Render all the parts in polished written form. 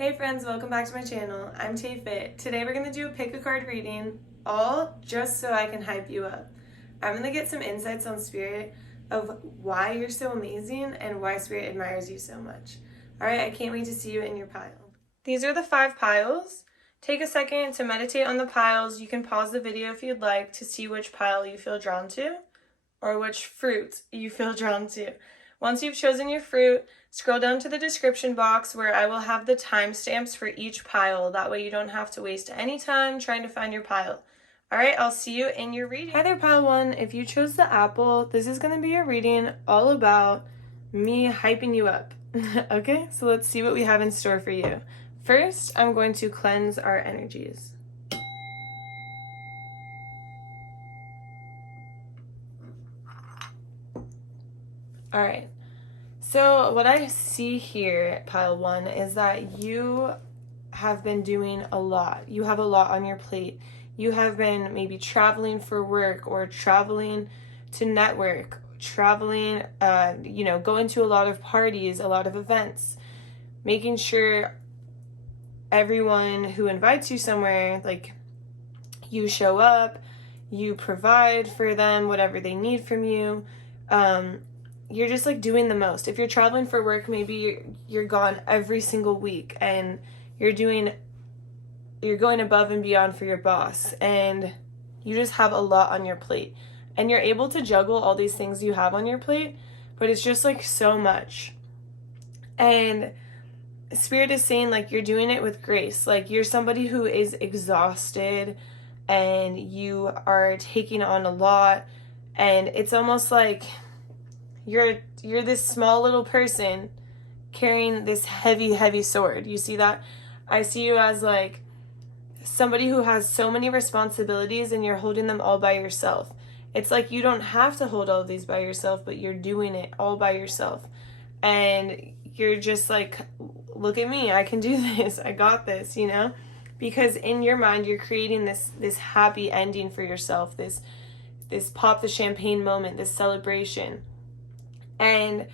Hey friends, welcome back to my channel. I'm TAYFIT. Today we're going to do a pick a card reading, all just so I can hype you up. I'm going to get some insights on Spirit of why you're so amazing and why Spirit admires you so much. Alright, I can't wait to see you in your pile. These are the 5 piles. Take a second to meditate on the piles. You can pause the video if you'd like to see which pile you feel drawn to or which fruit you feel drawn to. Once you've chosen your fruit, scroll down to the description box where I will have the timestamps for each pile. That way you don't have to waste any time trying to find your pile. Alright, I'll see you in your reading. Hi there, pile 1. If you chose the apple, this is going to be a reading all about me hyping you up. Okay, so let's see what we have in store for you. First, I'm going to cleanse our energies. Alright, so what I see here, pile 1, is that you have been doing a lot. You have a lot on your plate. You have been maybe traveling for work or traveling to network, traveling, going to a lot of parties, a lot of events, making sure everyone who invites you somewhere, like, you show up, you provide for them whatever they need from you. You're just like doing the most. If you're traveling for work, maybe you're gone every single week and you're going above and beyond for your boss, and you just have a lot on your plate and you're able to juggle all these things you have on your plate, but it's just like so much. And Spirit is saying, like, you're doing it with grace. Like, you're somebody who is exhausted and you are taking on a lot, and it's almost like you're this small little person carrying this heavy sword. You see that? I see you as like somebody who has so many responsibilities and you're holding them all by yourself. It's like you don't have to hold all of these by yourself, but you're doing it all by yourself. And you're just like, look at me, I can do this, I got this, Because in your mind you're creating this happy ending for yourself, this pop the champagne moment, this celebration. And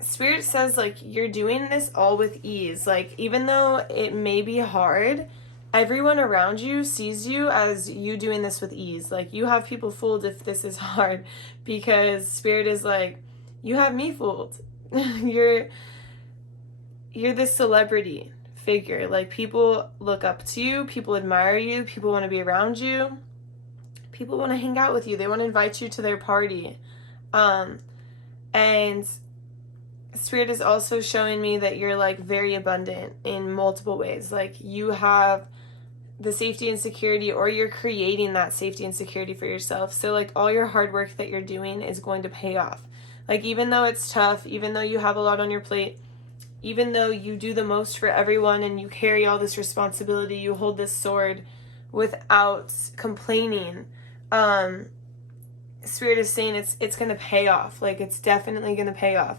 Spirit says, like, you're doing this all with ease. Like, even though it may be hard, everyone around you sees you as you doing this with ease. Like, you have people fooled if this is hard, because Spirit is like, you have me fooled. You're this celebrity figure. Like, people look up to you, people admire you, people want to be around you. People want to hang out with you. They want to invite you to their party. And Spirit is also showing me that you're, like, very abundant in multiple ways. Like, you have the safety and security, or you're creating that safety and security for yourself. So, like, all your hard work that you're doing is going to pay off. Like, even though it's tough, even though you have a lot on your plate, even though you do the most for everyone and you carry all this responsibility, you hold this sword without complaining, Spirit is saying it's going to pay off. Like, it's definitely going to pay off.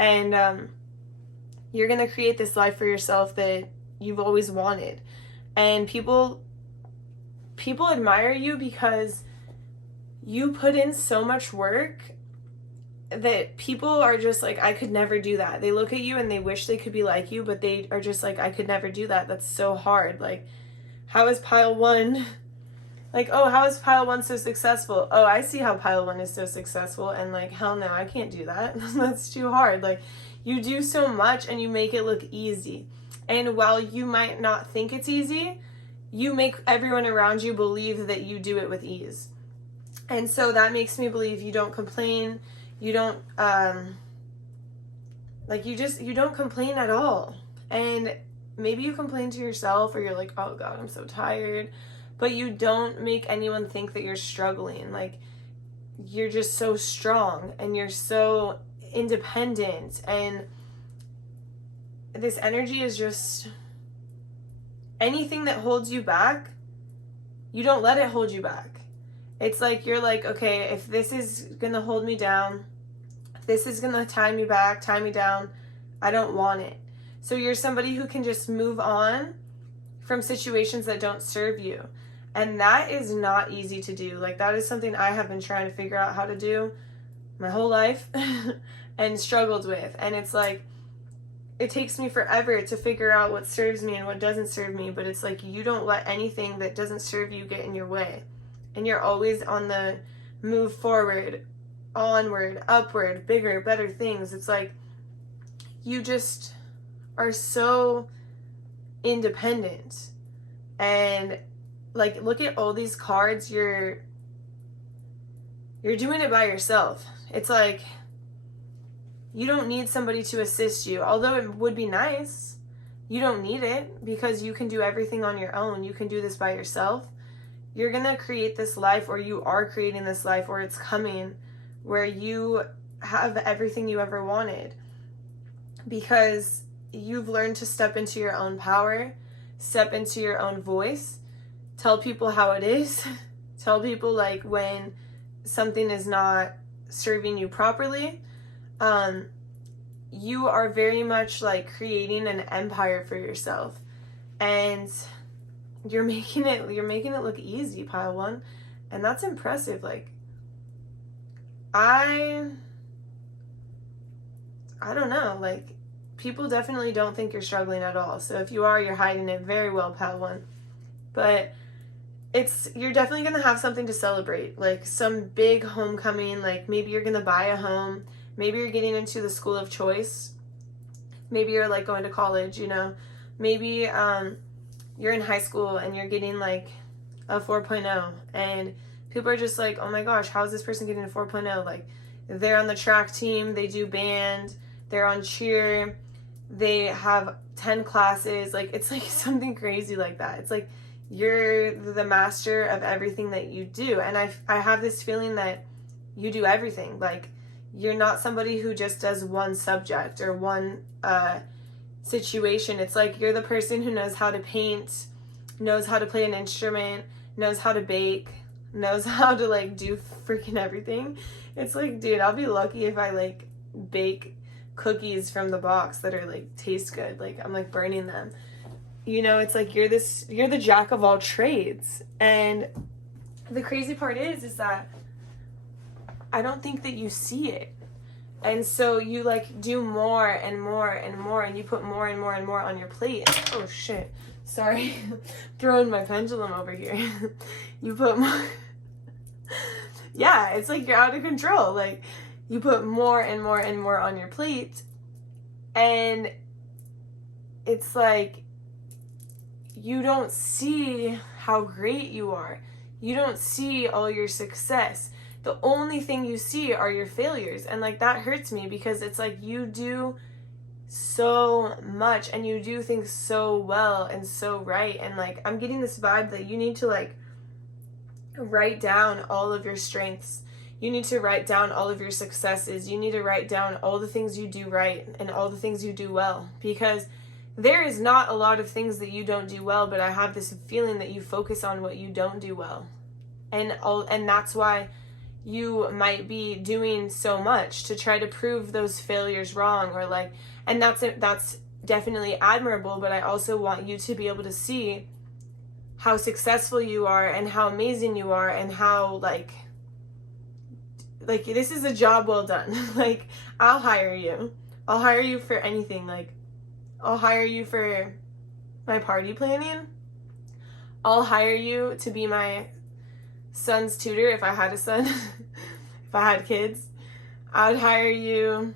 And you're going to create this life for yourself that you've always wanted. And people admire you because you put in so much work that people are just like, I could never do that. They look at you and they wish they could be like you, but they are just like, I could never do that. That's so hard. Like, how is pile 1... Like, oh, how is pile 1 so successful? Oh, I see how pile 1 is so successful. And, like, hell no, I can't do that. That's too hard. Like, you do so much and you make it look easy. And while you might not think it's easy, you make everyone around you believe that you do it with ease. And so that makes me believe you don't complain. You don't, you don't complain at all. And maybe you complain to yourself, or you're like, oh God, I'm so tired. But you don't make anyone think that you're struggling. Like, you're just so strong and you're so independent, and this energy is just, anything that holds you back, you don't let it hold you back. It's like, you're like, okay, if this is gonna hold me down, if this is gonna tie me back, tie me down, I don't want it. So you're somebody who can just move on from situations that don't serve you. And that is not easy to do. Like, that is something I have been trying to figure out how to do my whole life and struggled with. And it's like, it takes me forever to figure out what serves me and what doesn't serve me, but it's like you don't let anything that doesn't serve you get in your way. And you're always on the move forward, onward, upward, bigger, better things. It's like you just are so independent. And like, look at all these cards. You're doing it by yourself. It's like you don't need somebody to assist you, although it would be nice. You don't need it because you can do everything on your own. You can do this by yourself. You're going to create this life, or you are creating this life, or it's coming, where you have everything you ever wanted because you've learned to step into your own power, step into your own voice, tell people how it is, tell people like when something is not serving you properly. You are very much like creating an empire for yourself, and you're making it look easy, pile one, and that's impressive. Like, I don't know, like, people definitely don't think you're struggling at all. So if you are, you're hiding it very well, pile one. But you're definitely going to have something to celebrate, like some big homecoming. Like maybe you're going to buy a home. Maybe you're getting into the school of choice. Maybe you're like going to college, you know. Maybe you're in high school and you're getting like a 4.0, and people are just like, oh my gosh, how is this person getting a 4.0? Like, they're on the track team, they do band, they're on cheer, they have 10 classes. Like, it's like something crazy like that. It's like you're the master of everything that you do. And I have this feeling that you do everything. Like, you're not somebody who just does one subject or one situation. It's like you're the person who knows how to paint, knows how to play an instrument, knows how to bake, knows how to like do freaking everything. It's like, dude, I'll be lucky if I like bake cookies from the box that are like taste good. Like, I'm like burning them. You know, it's like you're the jack of all trades. And the crazy part is that I don't think that you see it. And so you like do more and more and more, and you put more and more and more on your plate. Oh shit. Sorry. Throwing my pendulum over here. You put more. Yeah, it's like you're out of control. Like, you put more and more and more on your plate, and it's like you don't see how great you are. You don't see all your success. The only thing you see are your failures. And like, that hurts me because it's like you do so much and you do things so well and so right. And like, I'm getting this vibe that you need to like write down all of your strengths. You need to write down all of your successes. You need to write down all the things you do right and all the things you do well, because there is not a lot of things that you don't do well, but I have this feeling that you focus on what you don't do well. And that's why you might be doing so much to try to prove those failures wrong, or like, and that's definitely admirable, but I also want you to be able to see how successful you are and how amazing you are and how like this is a job well done. Like, I'll hire you. I'll hire you for anything. Like, I'll hire you for my party planning. I'll hire you to be my son's tutor if I had a son. If I had kids, I'd hire you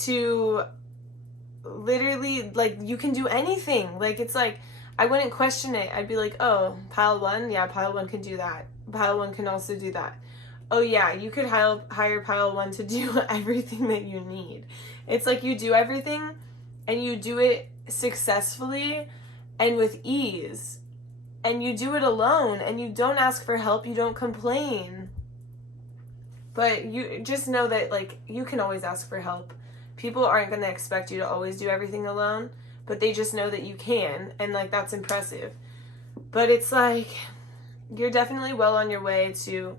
to literally, like, you can do anything. Like, it's like, I wouldn't question it. I'd be like, oh, pile one? Yeah, pile one can do that. Pile one can also do that. Oh yeah, you could hire pile one to do everything that you need. It's like you do everything and you do it successfully and with ease. And you do it alone and you don't ask for help, you don't complain. But you just know that like you can always ask for help. People aren't going to expect you to always do everything alone, but they just know that you can, and like that's impressive. But it's like you're definitely well on your way to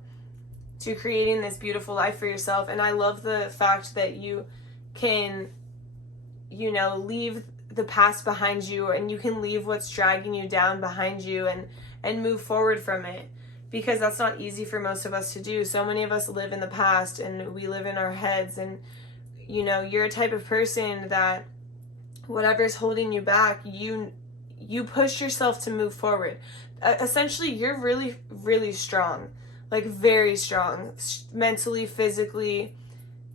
creating this beautiful life for yourself. And I love the fact that you can, you know, leave the past behind you, and you can leave what's dragging you down behind you and move forward from it, because that's not easy for most of us to do. So many of us live in the past and we live in our heads, and you know, you're a type of person that whatever's holding you back, you push yourself to move forward. Essentially, you're really, really strong, like very strong, mentally, physically,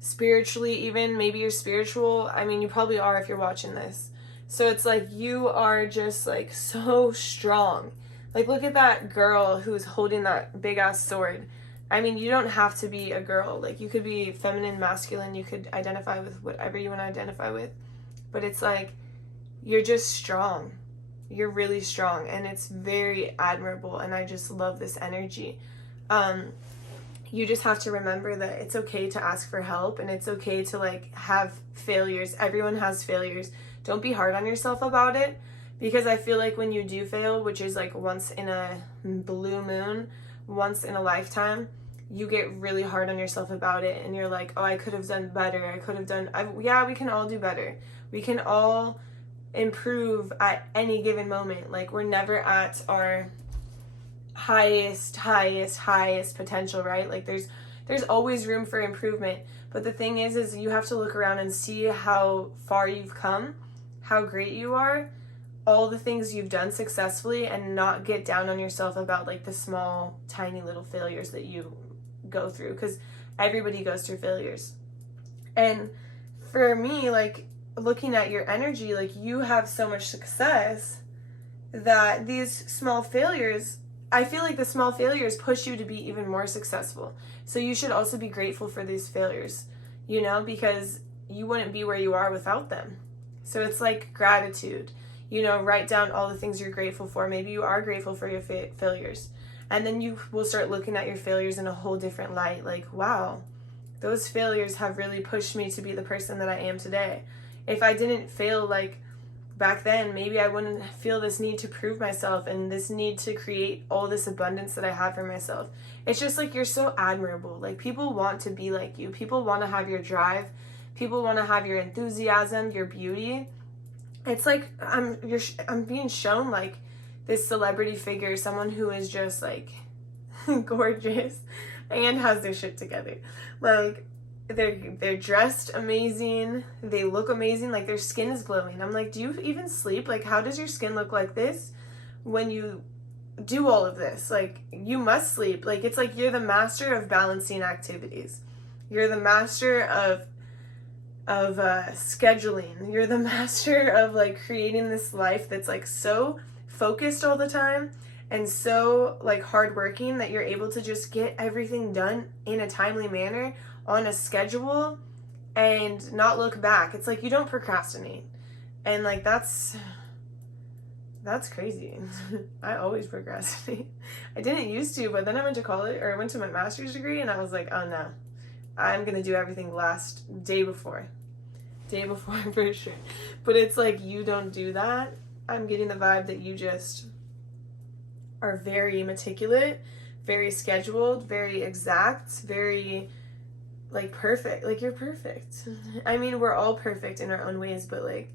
spiritually, even. Maybe you're spiritual. I mean, you probably are if you're watching this. So it's like you are just like so strong. Like, look at that girl who's holding that big ass sword. I mean, you don't have to be a girl. Like, you could be feminine, masculine, you could identify with whatever you want to identify with. But it's like, you're just strong. You're really strong, and it's very admirable, and I just love this energy. You just have to remember that it's okay to ask for help, and it's okay to like have failures. Everyone has failures. Don't be hard on yourself about it, because I feel like when you do fail, which is like once in a blue moon, once in a lifetime, you get really hard on yourself about it, and you're like, oh, I could have done better. Yeah, we can all do better. We can all improve at any given moment. Like, we're never at our highest potential, right? Like, there's always room for improvement. But the thing is you have to look around and see how far you've come, how great you are, all the things you've done successfully, and not get down on yourself about like the small, tiny little failures that you go through, because everybody goes through failures. And for me, like, looking at your energy, like, you have so much success that these small failures, I feel like the small failures push you to be even more successful. So you should also be grateful for these failures, you know, because you wouldn't be where you are without them. So it's like gratitude, you know, write down all the things you're grateful for. Maybe you are grateful for your failures. And then you will start looking at your failures in a whole different light. Like, wow, those failures have really pushed me to be the person that I am today. If I didn't fail like back then, maybe I wouldn't feel this need to prove myself and this need to create all this abundance that I have for myself. It's just like, you're so admirable. Like, people want to be like you. People want to have your drive. People want to have your enthusiasm, your beauty. It's like I'm being shown like this celebrity figure, someone who is just like gorgeous and has their shit together. Like, they're dressed amazing, they look amazing, like their skin is glowing. I'm like, do you even sleep? Like, how does your skin look like this when you do all of this? Like, you must sleep. Like, it's like you're the master of balancing activities. You're the master of scheduling. You're the master of like creating this life that's like so focused all the time and so like hardworking that you're able to just get everything done in a timely manner on a schedule and not look back. It's like you don't procrastinate. And like that's crazy. I always procrastinate. I didn't used to, but then I went to college, or I went to my master's degree, and I was like, oh no, I'm gonna do everything last day before for sure. But it's like, you don't do that. I'm getting the vibe that you just are very meticulous, very scheduled, very exact, very like perfect. Like, you're perfect. I mean, we're all perfect in our own ways, but like,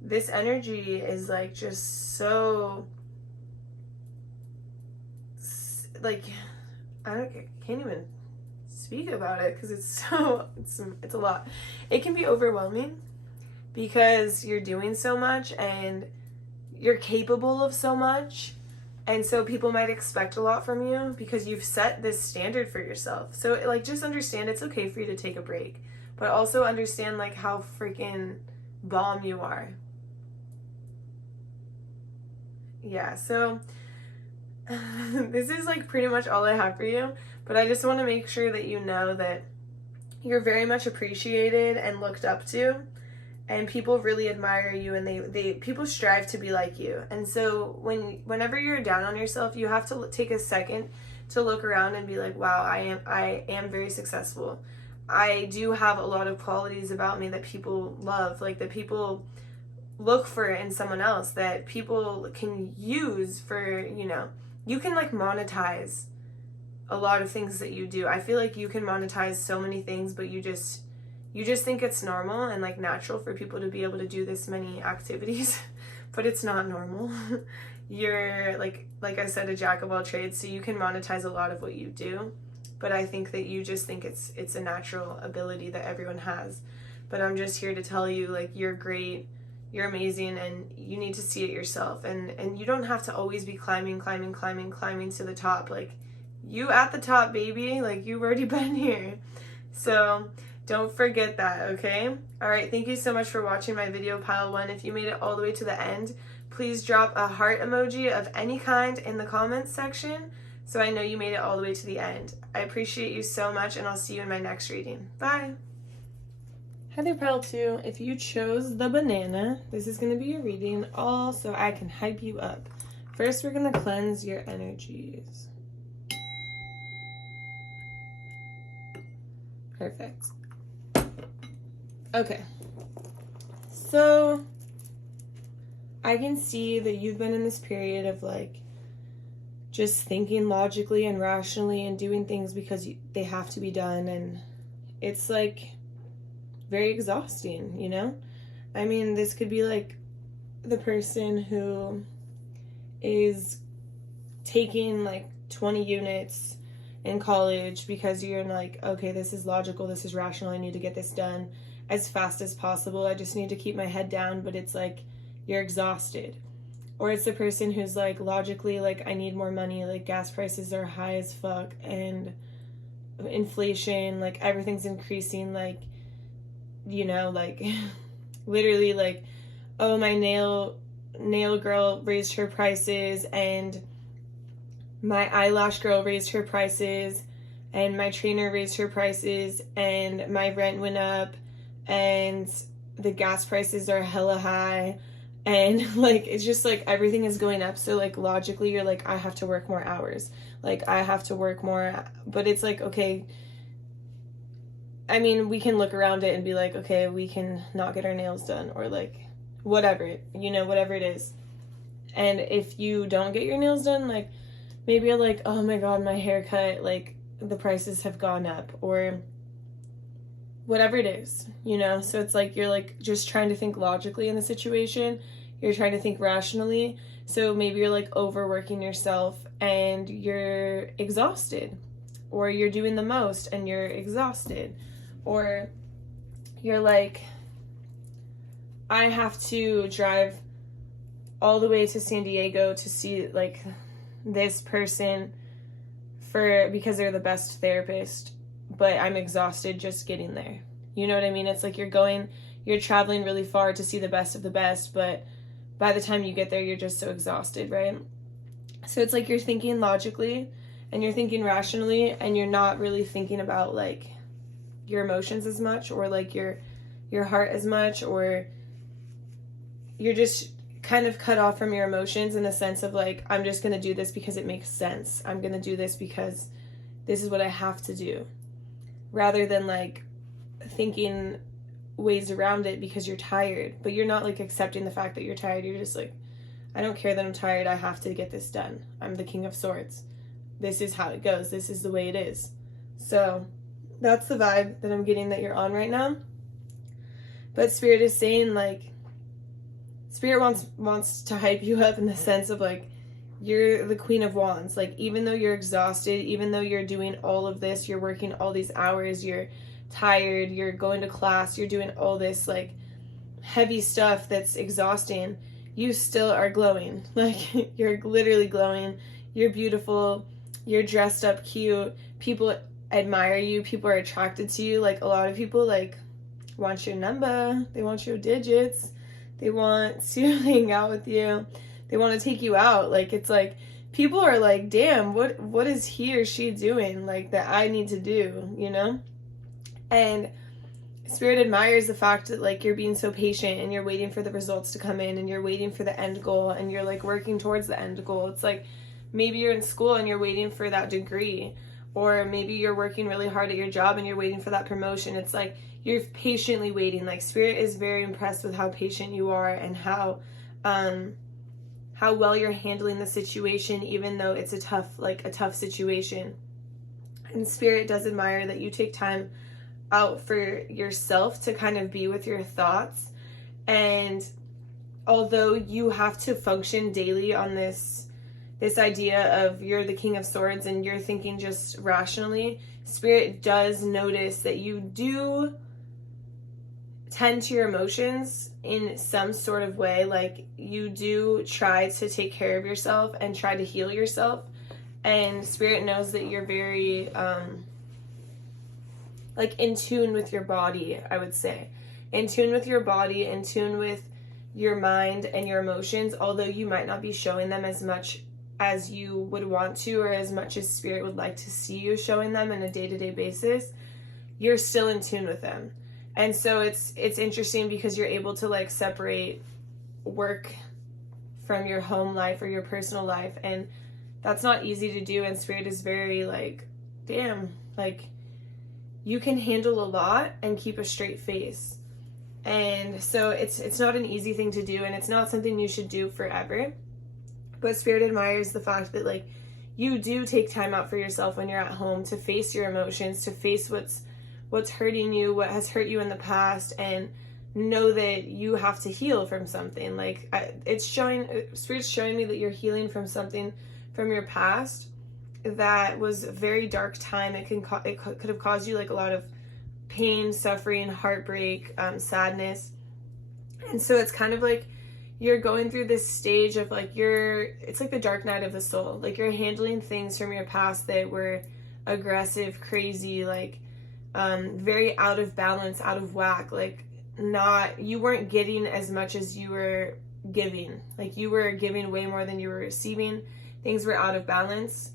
this energy is like just so like, I can't even speak about it because it's a lot. It can be overwhelming because you're doing so much and you're capable of so much, and so people might expect a lot from you because you've set this standard for yourself. So like, just understand it's okay for you to take a break, but also understand like how freaking bomb you are. Yeah, so this is like pretty much all I have for you, but I just want to make sure that you know that you're very much appreciated and looked up to, and people really admire you, and they people strive to be like you. And so whenever you're down on yourself, you have to take a second to look around and be like, wow, I am very successful. I do have a lot of qualities about me that people love, like that people look for in someone else, that people can use for, you know, you can like monetize a lot of things that you do. I feel like you can monetize so many things, but you just think it's normal and like natural for people to be able to do this many activities, but it's not normal. You're like I said, a jack of all trades, so you can monetize a lot of what you do, but I think that you just think it's a natural ability that everyone has. But I'm just here to tell you, like, you're great, you're amazing, and you need to see it yourself. And you don't have to always be climbing to the top. Like, you at the top, baby. Like, you've already been here. So don't forget that, okay? All right, thank you so much for watching my video, Pile 1. If you made it all the way to the end, please drop a heart emoji of any kind in the comments section so I know you made it all the way to the end. I appreciate you so much, and I'll see you in my next reading. Bye. Hi there, Pile 2. If you chose the banana, this is going to be your reading, all so I can hype you up. First, we're going to cleanse your energies. Perfect. Okay. So I can see that you've been in this period of like just thinking logically and rationally and doing things because they have to be done, and it's like very exhausting, you know? I mean, this could be like the person who is taking like 20 units in college because you're like, okay, this is logical, this is rational, I need to get this done as fast as possible, I just need to keep my head down, but it's like you're exhausted. Or it's the person who's like logically like, I need more money, like gas prices are high as fuck, and inflation, like everything's increasing, like, you know, like literally like, oh, my nail girl raised her prices, and my eyelash girl raised her prices, and my trainer raised her prices, and my rent went up, and the gas prices are hella high, and like it's just like everything is going up. So like logically you're like, I have to work more hours, like I have to work more, but it's like, okay, I mean, we can look around it and be like, okay, we can not get our nails done, or like whatever, you know, whatever it is. And if you don't get your nails done, like maybe you're like, oh my god, my haircut, like the prices have gone up, or whatever it is, you know? So it's like you're like just trying to think logically in the situation, you're trying to think rationally. So maybe you're like overworking yourself and you're exhausted, or you're doing the most and you're exhausted, or you're like, I have to drive all the way to San Diego to see like this person because they're the best therapist, but I'm exhausted just getting there. You know what I mean? It's like you're traveling really far to see the best of the best, but by the time you get there, you're just so exhausted, right? So it's like you're thinking logically and you're thinking rationally, and you're not really thinking about like your emotions as much, or like your heart as much, or you're just kind of cut off from your emotions in the sense of like, I'm just going to do this because it makes sense. I'm going to do this because this is what I have to do, rather than like thinking ways around it because you're tired. But you're not like accepting the fact that you're tired. You're just like, I don't care that I'm tired. I have to get this done. I'm the King of Swords. This is how it goes. This is the way it is. So that's the vibe that I'm getting that you're on right now. But Spirit is saying like, Spirit wants to hype you up in the sense of like, you're the Queen of Wands. Like, even though you're exhausted, even though you're doing all of this, you're working all these hours, you're tired, you're going to class, you're doing all this like heavy stuff that's exhausting, you still are glowing. Like, you're literally glowing. You're beautiful. You're dressed up cute. People admire you. People are attracted to you. Like, a lot of people like want your number. They want your digits. They want to hang out with you. They want to take you out. Like, it's like people are like, damn, what is he or she doing like that I need to do, you know? And Spirit admires the fact that like you're being so patient, and you're waiting for the results to come in, and you're waiting for the end goal, and you're like working towards the end goal. It's like maybe you're in school and you're waiting for that degree, or maybe you're working really hard at your job and you're waiting for that promotion. It's like you're patiently waiting. Like, Spirit is very impressed with how patient you are, and how well you're handling the situation, even though it's a tough situation. And Spirit does admire that you take time out for yourself to kind of be with your thoughts. And although you have to function daily on this idea of you're the King of Swords and you're thinking just rationally, Spirit does notice that you do tend to your emotions in some sort of way. Like, you do try to take care of yourself and try to heal yourself, and Spirit knows that you're very like in tune with your body, I would say. In tune with your body, in tune with your mind and your emotions, although you might not be showing them as much as you would want to, or as much as Spirit would like to see you showing them on a day-to-day basis. You're still in tune with them. And so it's interesting because you're able to like separate work from your home life or your personal life, and that's not easy to do. And Spirit is very like, damn, like, you can handle a lot and keep a straight face. And so it's not an easy thing to do, and it's not something you should do forever. But Spirit admires the fact that like you do take time out for yourself when you're at home to face your emotions, to face what's hurting you, what has hurt you in the past, and know that you have to heal from something. Like, Spirit's showing me that you're healing from something from your past that was a very dark time. It could have caused you like a lot of pain, suffering, heartbreak, sadness. And so it's kind of like you're going through this stage of like it's like the dark night of the soul. Like, you're handling things from your past that were aggressive, crazy, like very out of balance, out of whack. Like, you weren't getting as much as you were giving. Like, you were giving way more than you were receiving. Things were out of balance.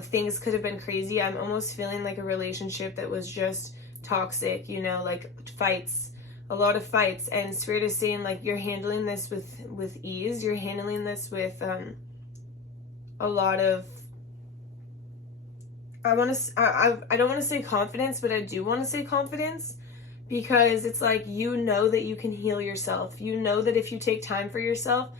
Things could have been crazy. I'm almost feeling like a relationship that was just toxic, like fights, a lot of fights. And Spirit is saying like you're handling this with ease. You're handling this with a lot of, I don't want to say confidence, but I do want to say confidence, because it's like, that you can heal yourself. That if you take time for yourself,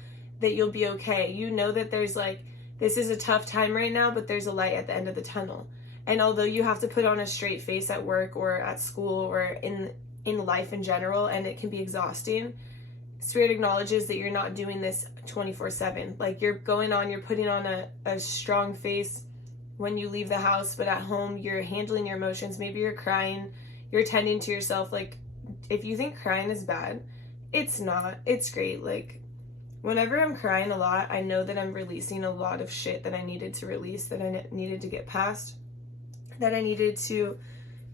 that you'll be okay. That there's like, this is a tough time right now, but there's a light at the end of the tunnel. And although you have to put on a straight face at work or at school or in life in general, and it can be exhausting, Spirit acknowledges that you're not doing this 24/7. Like, you're putting on a strong face when you leave the house, but at home you're handling your emotions. Maybe you're crying, you're tending to yourself. Like, if you think crying is bad, it's not. It's great. Like, whenever I'm crying a lot, I know that I'm releasing a lot of shit that I needed to release, that I needed to get past, that I needed to,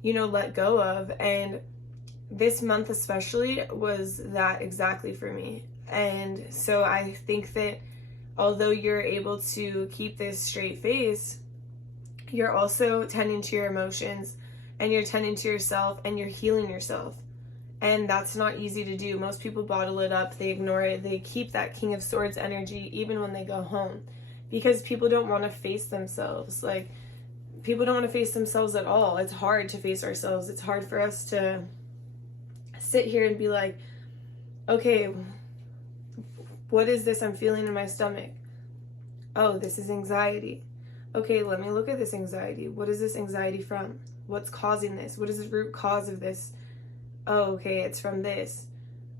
let go of. And this month especially was that exactly for me. And so I think that although you're able to keep this straight face, you're also tending to your emotions, and you're tending to yourself, and you're healing yourself. And that's not easy to do. Most people bottle it up, they ignore it, they keep that King of Swords energy even when they go home, because people don't want to face themselves. Like, people don't want to face themselves at all. It's hard to face ourselves. It's hard for us to sit here and be like, okay, what is this I'm feeling in my stomach? Oh, this is anxiety. Okay, let me look at this anxiety. What is this anxiety from? What's causing this? What is the root cause of this? Oh, okay, it's from this.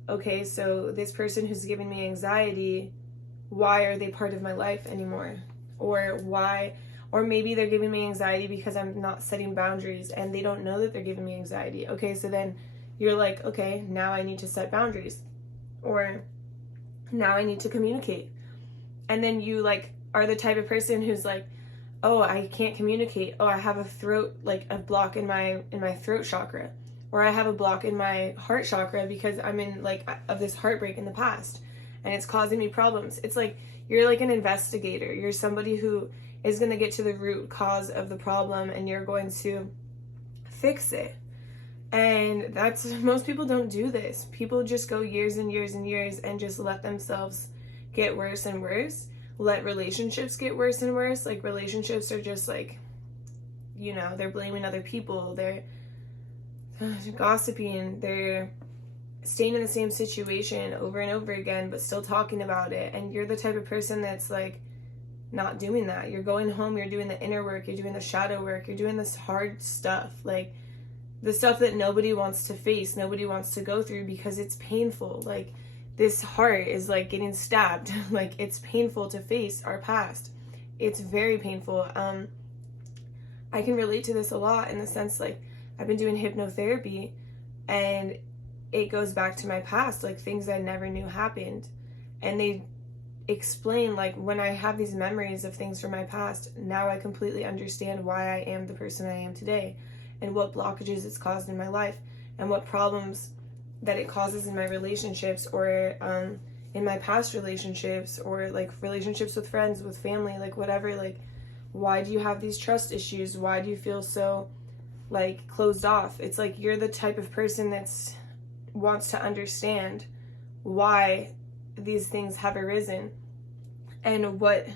Okay, so this person who's giving me anxiety, why are they part of my life anymore? Or maybe they're giving me anxiety because I'm not setting boundaries, and they don't know that they're giving me anxiety. Okay, so then you're like, okay, now I need to set boundaries, or now I need to communicate. And then you like are the type of person who's like, oh, I can't communicate. Oh, I have a block in my throat chakra. Or I have a block in my heart chakra because I'm in of this heartbreak in the past, and it's causing me problems. It's like you're like an investigator. You're somebody who is going to get to the root cause of the problem, and you're going to fix it. And most people don't do this. People just go years and years and years and just let themselves get worse and worse. Let relationships get worse and worse. Like, relationships are just like, they're blaming other people. They're gossiping, they're staying in the same situation over and over again, but still talking about it. And you're the type of person that's like not doing that. You're going home, you're doing the inner work, you're doing the shadow work, you're doing this hard stuff, like the stuff that nobody wants to face, nobody wants to go through, because it's painful. Like, this heart is like getting stabbed. Like, it's painful to face our past. It's very painful. I can relate to this a lot in the sense, like, I've been doing hypnotherapy, and it goes back to my past, like things I never knew happened. And they explain, like, when I have these memories of things from my past, now I completely understand why I am the person I am today, and what blockages it's caused in my life, and what problems that it causes in my relationships, or in my past relationships, or like relationships with friends, with family, like whatever. Like, why do you have these trust issues? Why do you feel so like closed off? It's like you're the type of person that's wants to understand why these things have arisen and what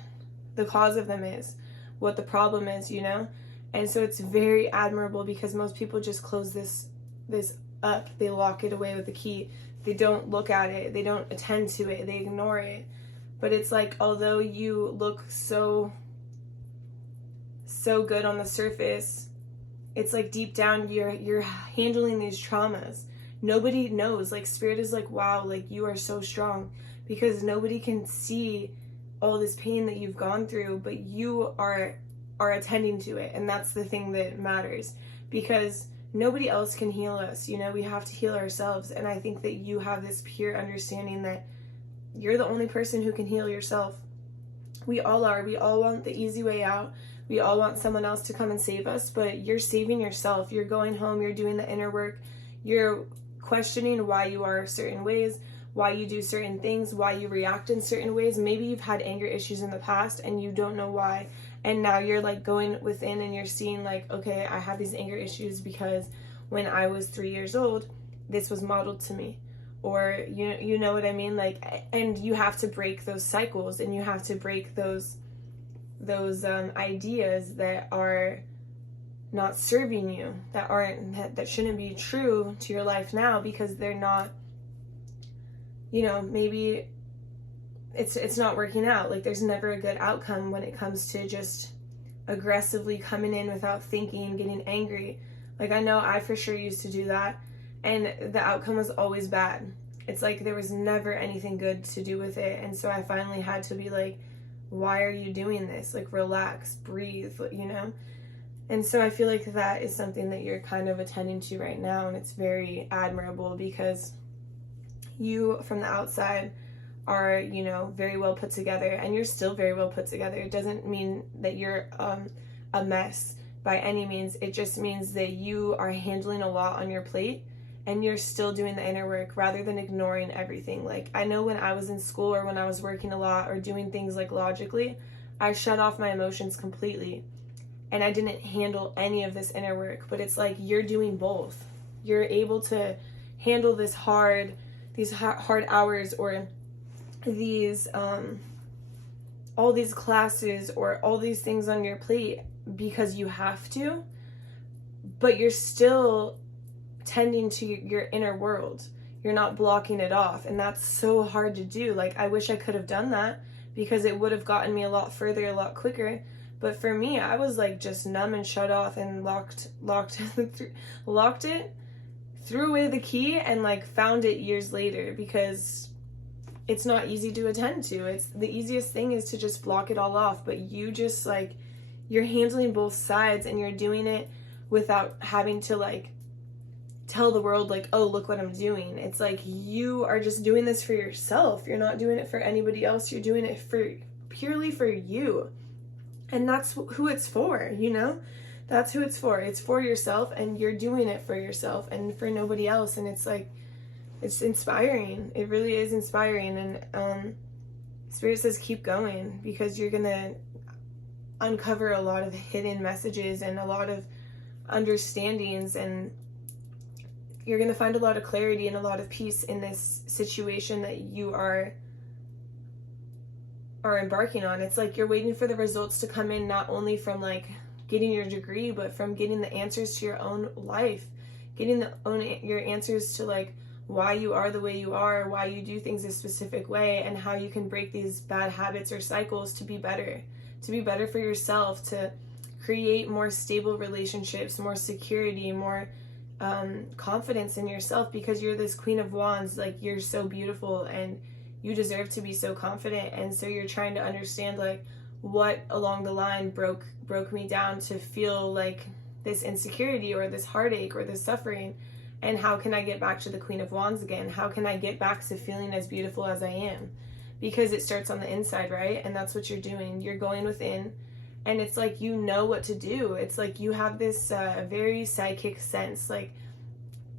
the cause of them is, what the problem is, you know? And so it's very admirable, because most people just close this up. They lock it away with the key. They don't look at it. They don't attend to it. They ignore it. But it's like, although you look so good on the surface, it's like deep down you're handling these traumas. Nobody knows. Like, Spirit is like, wow, like you are so strong, because nobody can see all this pain that you've gone through, but you are attending to it. And that's the thing that matters, because nobody else can heal us. You know, we have to heal ourselves. And I think that you have this pure understanding that you're the only person who can heal yourself. We all are. We all want the easy way out. We all want someone else to come and save us, but you're saving yourself. You're going home. You're doing the inner work. You're questioning why you are certain ways, why you do certain things, why you react in certain ways. Maybe you've had anger issues in the past and you don't know why. And now you're like going within and you're seeing like, okay, I have these anger issues because when I was 3 years old, this was modeled to me. Or you know what I mean? Like, and you have to break those cycles, and you have to break those ideas that are not serving you, that shouldn't be true to your life now, because they're not, you know, maybe it's not working out. Like, there's never a good outcome when it comes to just aggressively coming in without thinking, getting angry. Like, I know I for sure used to do that, and the outcome was always bad. It's like there was never anything good to do with it. And so I finally had to be like, why are you doing this? Like, relax, breathe, you know? And so I feel like that is something that you're kind of attending to right now, and it's very admirable, because you from the outside are, you know, very well put together, and you're still very well put together. It doesn't mean that you're a mess by any means. It just means that you are handling a lot on your plate, and you're still doing the inner work rather than ignoring everything. Like, I know when I was in school, or when I was working a lot or doing things like logically, I shut off my emotions completely, and I didn't handle any of this inner work. But it's like you're doing both. You're able to handle these hard hours, or these all these classes, or all these things on your plate because you have to, but you're still tending to your inner world. You're not blocking it off, and that's so hard to do. Like, I wish I could have done that, because it would have gotten me a lot further, a lot quicker. But for me, I was like just numb and shut off, and locked it, threw away the key, and like found it years later, because it's not easy to attend to. It's the easiest thing is to just block it all off, but you just like, you're handling both sides, and you're doing it without having to like tell the world like, oh, look what I'm doing. It's like you are just doing this for yourself. You're not doing it for anybody else. You're doing it purely for you. And that's who it's for, you know? That's who it's for. It's for yourself, and you're doing it for yourself and for nobody else. And it's like, it's inspiring. It really is inspiring. And Spirit says keep going, because you're gonna uncover a lot of hidden messages and a lot of understandings, and you're going to find a lot of clarity and a lot of peace in this situation that you are embarking on. It's like you're waiting for the results to come in, not only from like getting your degree, but from getting the answers to your own life, getting your answers to like why you are the way you are, why you do things a specific way, and how you can break these bad habits or cycles to be better for yourself, to create more stable relationships, more security, more confidence in yourself, because you're this Queen of Wands. Like, you're so beautiful, and you deserve to be so confident. And so you're trying to understand like what along the line broke me down to feel like this insecurity or this heartache or this suffering. And how can I get back to the Queen of Wands again? How can I get back to feeling as beautiful as I am? Because it starts on the inside, right? And that's what you're doing. You're going within, and it's like you know what to do. It's like you have this very psychic sense. Like,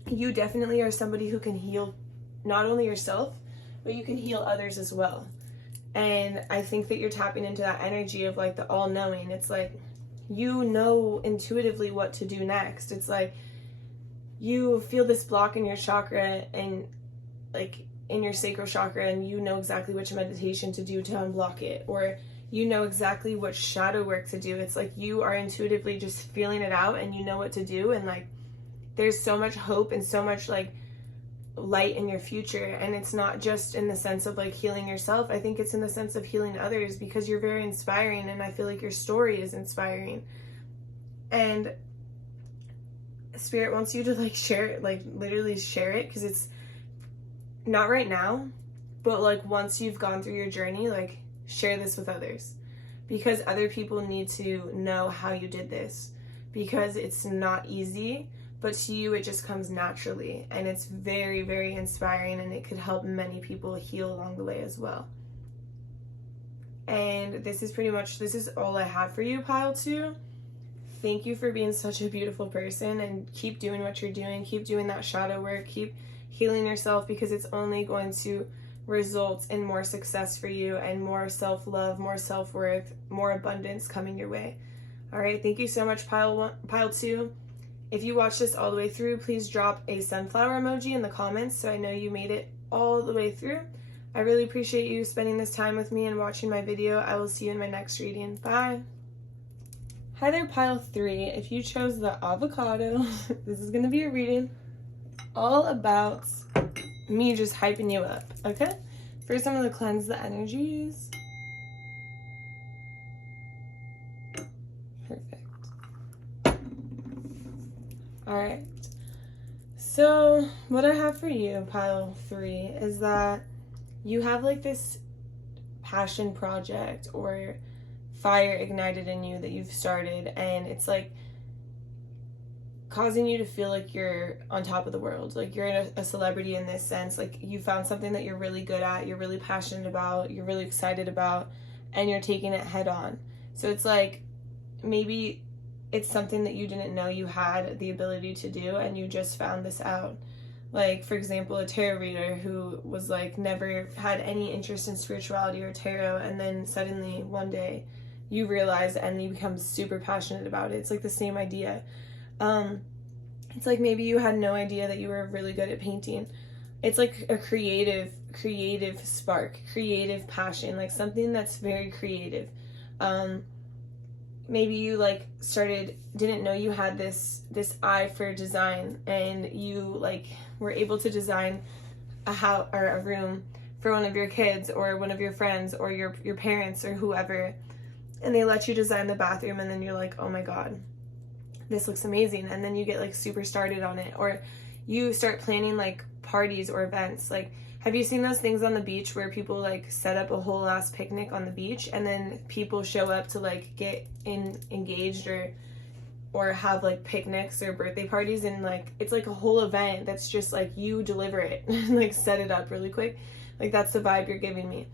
you definitely are somebody who can heal not only yourself, but you can heal others as well. And I think that you're tapping into that energy of like the all-knowing. It's like you know intuitively what to do next. It's like you feel this block in your chakra and like in your sacral chakra, and you know exactly which meditation to do to unblock it, or you know exactly what shadow work to do. It's like you are intuitively just feeling it out and you know what to do. And like there's so much hope and so much like light in your future. And it's not just in the sense of like healing yourself. I think it's in the sense of healing others, because you're very inspiring, and I feel like your story is inspiring. And Spirit wants you to like share it, like literally share it, because it's not right now, but like once you've gone through your journey, like share this with others, because other people need to know how you did this, because it's not easy, but to you it just comes naturally, and it's very, very inspiring, and it could help many people heal along the way as well. And this is all I have for you, pile 2. Thank you for being such a beautiful person, and keep doing what you're doing. Keep doing that shadow work. Keep healing yourself, because it's only going to result in more success for you and more self-love, more self-worth, more abundance coming your way. All right. Thank you so much, pile 2. If you watched this all the way through, please drop a sunflower emoji in the comments so I know you made it all the way through. I really appreciate you spending this time with me and watching my video. I will see you in my next reading. Bye. Hi there, pile 3. If you chose the avocado, this is going to be a reading all about me just hyping you up, okay? First, I'm going to cleanse the energies. Perfect. All right. So what I have for you, pile 3, is that you have like this passion project or fire ignited in you that you've started, and it's like causing you to feel like you're on top of the world, like you're a celebrity in this sense. Like you found something that you're really good at, you're really passionate about, you're really excited about, and you're taking it head on. So it's like maybe it's something that you didn't know you had the ability to do, and you just found this out. Like, for example, a tarot reader who was like never had any interest in spirituality or tarot, and then suddenly one day you realize and you become super passionate about it. It's like the same idea. It's like maybe you had no idea that you were really good at painting. It's like a creative spark, creative passion, like something that's very creative. Maybe you like didn't know you had this eye for design, and you like were able to design a house or a room for one of your kids or one of your friends or your parents or whoever, and they let you design the bathroom, and then you're like, oh my god, this looks amazing, and then you get like super started on it. Or you start planning like parties or events. Like, have you seen those things on the beach where people like set up a whole ass picnic on the beach, and then people show up to like get engaged or have like picnics or birthday parties, and like it's like a whole event that's just like you deliver it like set it up really quick. Like that's the vibe you're giving me.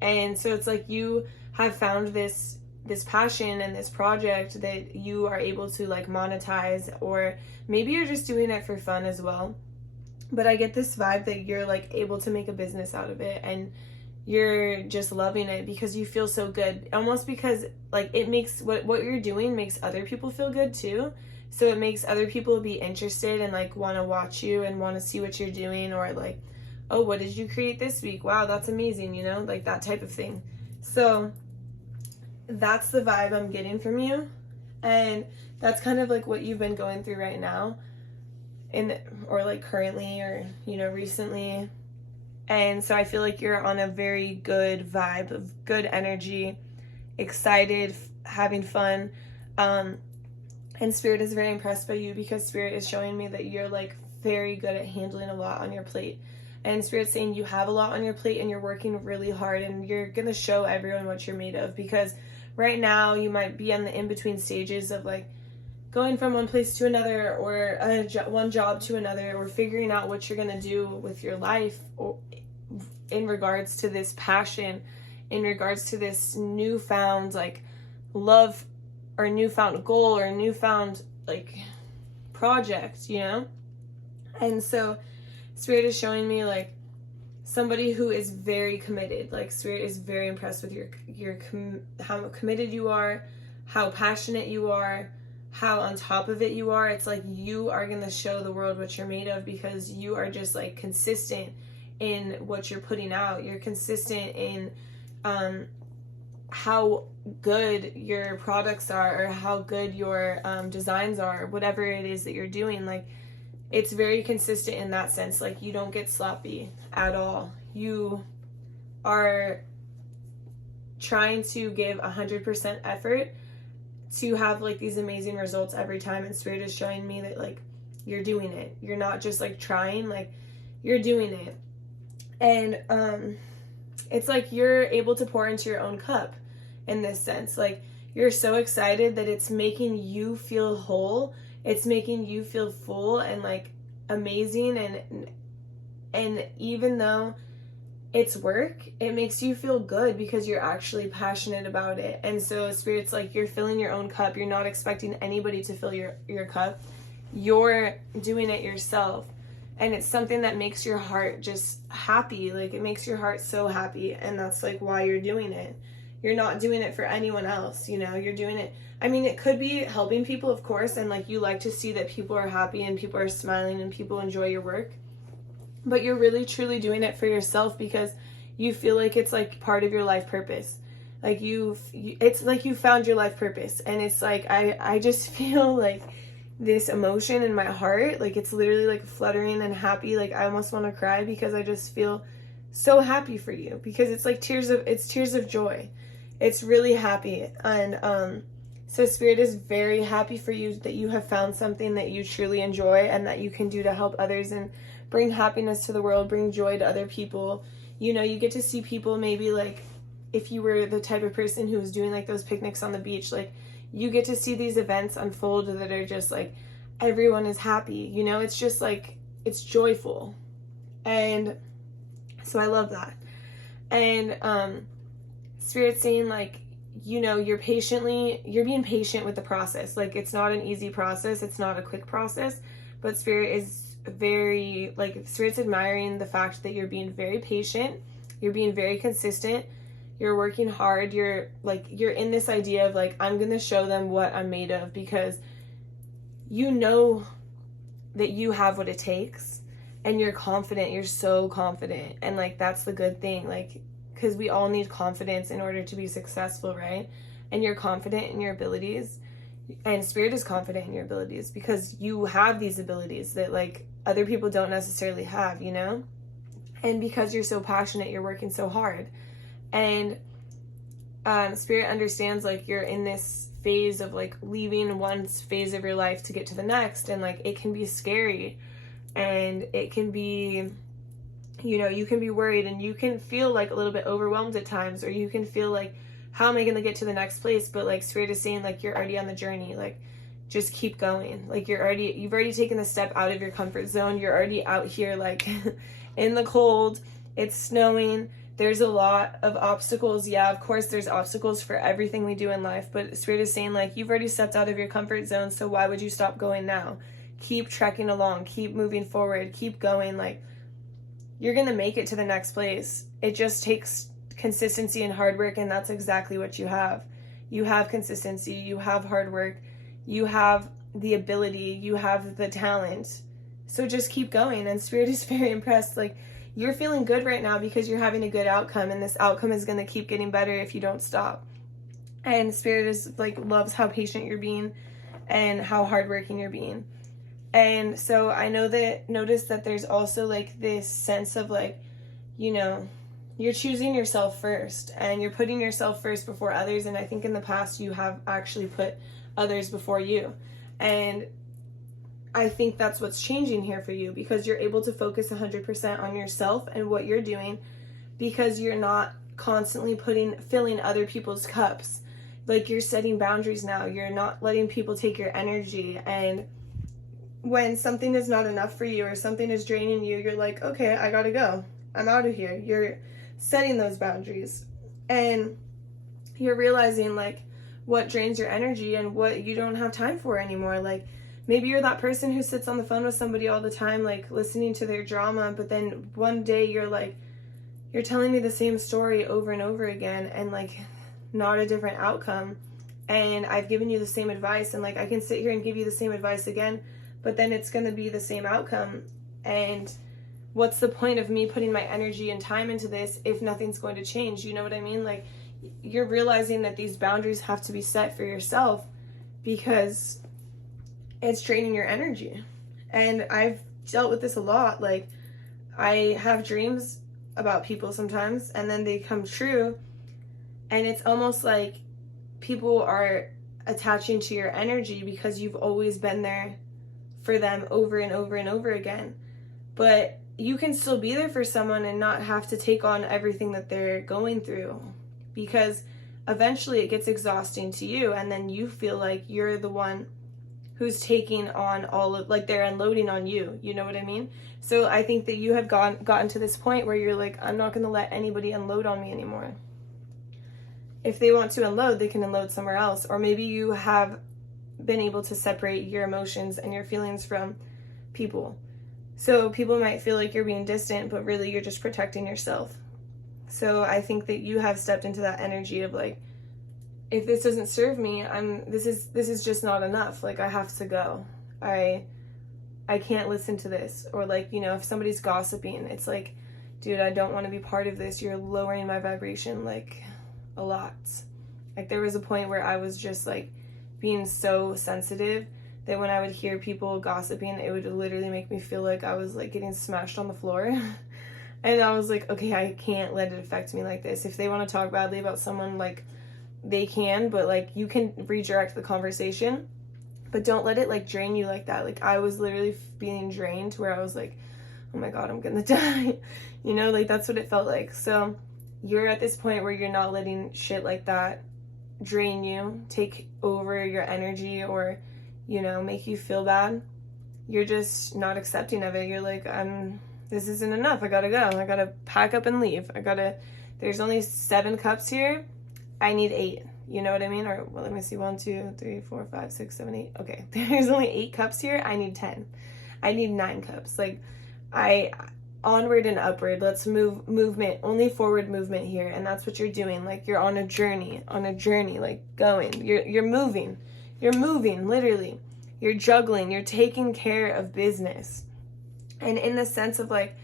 And so it's like you have found this passion and this project that you are able to like monetize, or maybe you're just doing it for fun as well. But I get this vibe that you're like able to make a business out of it, and you're just loving it because you feel so good. Almost because like it makes what you're doing makes other people feel good too. So it makes other people be interested and like want to watch you and want to see what you're doing, or like, oh, what did you create this week? Wow, that's amazing, you know, like that type of thing. So that's the vibe I'm getting from you, and that's kind of like what you've been going through right now, or like currently, or you know, recently. And so I feel like you're on a very good vibe of good energy, excited, having fun, and Spirit is very impressed by you, because Spirit is showing me that you're like very good at handling a lot on your plate. And Spirit's saying you have a lot on your plate and you're working really hard, and you're gonna show everyone what you're made of, because right now you might be on the in-between stages of like going from one place to another, or one job to another, or figuring out what you're going to do with your life, or in regards to this passion, in regards to this newfound like love, or newfound goal, or newfound like project, you know? And so Spirit is showing me like somebody who is very committed. Like Spirit is very impressed with how committed you are, how passionate you are, how on top of it you are. It's like you are going to show the world what you're made of, because you are just like consistent in what you're putting out. You're consistent in how good your products are, or how good your designs are, whatever it is that you're doing. Like, it's very consistent in that sense. Like, you don't get sloppy at all. You are trying to give 100% effort to have like these amazing results every time. And Spirit is showing me that like you're doing it. You're not just like trying, like you're doing it. And it's like you're able to pour into your own cup in this sense. Like, you're so excited that it's making you feel whole. It's making you feel full and like amazing. And even though it's work, it makes you feel good because you're actually passionate about it. And so Spirit's like, you're filling your own cup. You're not expecting anybody to fill your cup. You're doing it yourself. And it's something that makes your heart just happy. Like, it makes your heart so happy. And that's like why you're doing it. You're not doing it for anyone else, you know? You're doing it, I mean, it could be helping people, of course, and like you like to see that people are happy and people are smiling and people enjoy your work. But you're really truly doing it for yourself because you feel like it's like part of your life purpose. Like it's like you found your life purpose. And it's like, I just feel like this emotion in my heart, like it's literally like fluttering and happy. Like, I almost want to cry because I just feel so happy for you, because it's like tears of joy. It's really happy. And so Spirit is very happy for you that you have found something that you truly enjoy and that you can do to help others and bring happiness to the world, bring joy to other people. You know, you get to see people, maybe like if you were the type of person who was doing like those picnics on the beach, like you get to see these events unfold that are just like everyone is happy, you know? It's just like, it's joyful. And so I love that. And Spirit's saying like, you know, you're being patient with the process. Like, it's not an easy process. It's not a quick process, but Spirit is very, like, Spirit's admiring the fact that you're being very patient. You're being very consistent. You're working hard. You're in this idea of like, I'm going to show them what I'm made of, because you know that you have what it takes and you're confident. You're so confident. And like, that's the good thing. Like, because we all need confidence in order to be successful, right? And you're confident in your abilities, and Spirit is confident in your abilities because you have these abilities that like other people don't necessarily have, you know? And because you're so passionate, you're working so hard. And Spirit understands like you're in this phase of like leaving one phase of your life to get to the next, and like it can be scary, and it can be, you know, you can be worried, and you can feel like a little bit overwhelmed at times, or you can feel like, how am I going to get to the next place? But like Spirit is saying like, you're already on the journey. Like, just keep going. Like, you've already taken the step out of your comfort zone. You're already out here like in the cold. It's snowing. There's a lot of obstacles. Yeah, of course there's obstacles for everything we do in life, but Spirit is saying like, you've already stepped out of your comfort zone, so why would you stop going now? Keep trekking along, keep moving forward, keep going. Like, you're going to make it to the next place. It just takes consistency and hard work, and that's exactly what you have. You have consistency, you have hard work, you have the ability, you have the talent. So just keep going. And Spirit is very impressed. Like, you're feeling good right now because you're having a good outcome, and this outcome is going to keep getting better if you don't stop. And Spirit is like, loves how patient you're being and how hardworking you're being. And so I notice that there's also like this sense of like, you know, you're choosing yourself first, and you're putting yourself first before others. And I think in the past you have actually put others before you. And I think that's what's changing here for you, because you're able to focus 100% on yourself and what you're doing, because you're not constantly filling other people's cups. Like, you're setting boundaries now. You're not letting people take your energy. And when something is not enough for you or something is draining you, you're like, okay, I gotta go. I'm out of here. You're setting those boundaries. And you're realizing, like, what drains your energy and what you don't have time for anymore. Like, maybe you're that person who sits on the phone with somebody all the time, like, listening to their drama, but then one day you're like, you're telling me the same story over and over again, and, like, not a different outcome. And I've given you the same advice, and, like, I can sit here and give you the same advice again, but then it's going to be the same outcome. And what's the point of me putting my energy and time into this if nothing's going to change? You know what I mean? Like, you're realizing that these boundaries have to be set for yourself because it's draining your energy. And I've dealt with this a lot. Like, I have dreams about people sometimes, and then they come true, and it's almost like people are attaching to your energy because you've always been there for them over and over and over again. But you can still be there for someone and not have to take on everything that they're going through, because eventually it gets exhausting to you, and then you feel like you're the one who's taking on all of, like, they're unloading on you. You know what I mean? So I think that you have gotten to this point where you're like, I'm not going to let anybody unload on me anymore. If they want to unload, they can unload somewhere else. Or maybe you have been able to separate your emotions and your feelings from people. So people might feel like you're being distant, but really you're just protecting yourself. So I think that you have stepped into that energy of, like, if this doesn't serve me, this is just not enough. Like, I have to go. I can't listen to this. Or, like, you know, if somebody's gossiping, it's like, dude, I don't want to be part of this. You're lowering my vibration, like, a lot. Like, there was a point where I was just, like, being so sensitive that when I would hear people gossiping, it would literally make me feel like I was, like, getting smashed on the floor. And I was like, okay, I can't let it affect me like this. If they want to talk badly about someone, like, they can, but, like, you can redirect the conversation, but don't let it, like, drain you like that. Like, I was literally being drained where I was like, oh my God, I'm gonna die. You know, like, that's what it felt like. So you're at this point where you're not letting shit like that drain you, take over your energy, or, you know, make you feel bad. You're just not accepting of it. You're like, this isn't enough. I gotta go. I gotta pack up and leave. There's only 7 cups here. I need 8. You know what I mean? Or, well, let me see. 1, 2, 3, 4, 5, 6, 7, 8. Okay. There's only 8 cups here. I need 10. I need 9 cups. Like, onward and upward. Let's movement, only forward movement here. And that's what you're doing. Like, you're on a journey, like, going. You're moving, literally. You're juggling. You're taking care of business. And in the sense of, like,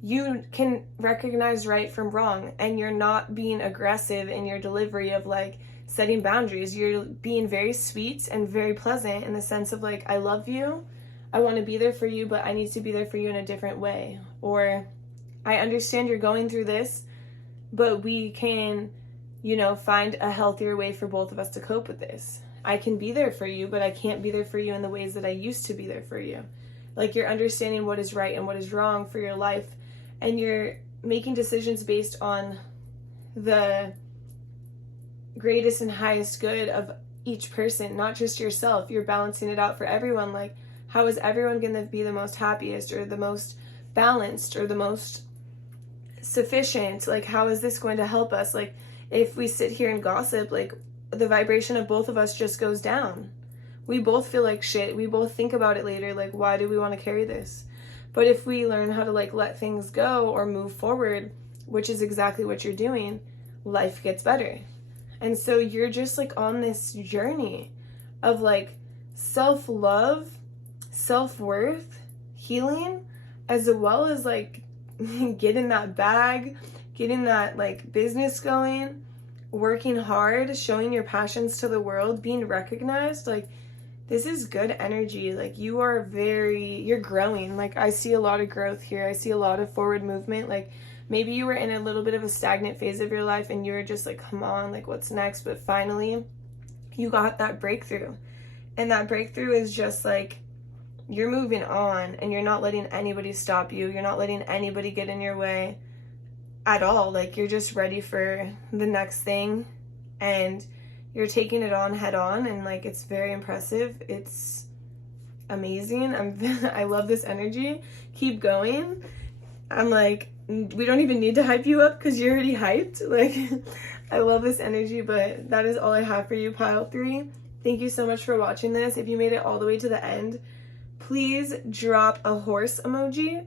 you can recognize right from wrong, and you're not being aggressive in your delivery of, like, setting boundaries. You're being very sweet and very pleasant in the sense of, like, I love you, I want to be there for you, but I need to be there for you in a different way. Or, I understand you're going through this, but we can, you know, find a healthier way for both of us to cope with this. I can be there for you, but I can't be there for you in the ways that I used to be there for you. Like, you're understanding what is right and what is wrong for your life, and you're making decisions based on the greatest and highest good of each person, not just yourself. You're balancing it out for everyone. Like, how is everyone going to be the most happiest, or the most balanced, or the most sufficient? Like, how is this going to help us? Like, if we sit here and gossip, like, the vibration of both of us just goes down. We both feel like shit. We both think about it later, like, why do we want to carry this? But if we learn how to, like, let things go or move forward, which is exactly what you're doing, life gets better. And so you're just, like, on this journey of, like, self-love, self-worth, healing, as well as, like, getting that bag, getting that, like, business going, working hard, showing your passions to the world, being recognized. Like, this is good energy. Like, you're growing. Like, I see a lot of growth here. I see a lot of forward movement. Like, maybe you were in a little bit of a stagnant phase of your life and you were just like, come on, like, what's next? But finally, you got that breakthrough. And that breakthrough is just, like, you're moving on, and you're not letting anybody stop you. You're not letting anybody get in your way at all. Like, you're just ready for the next thing, and you're taking it on head on, and like it's very impressive. It's amazing. I love this energy. Keep going. I'm like, we don't even need to hype you up because you're already hyped. Like, I love this energy, but that is all I have for you, pile 3. Thank you so much for watching this. If you made it all the way to the end, please drop a horse emoji.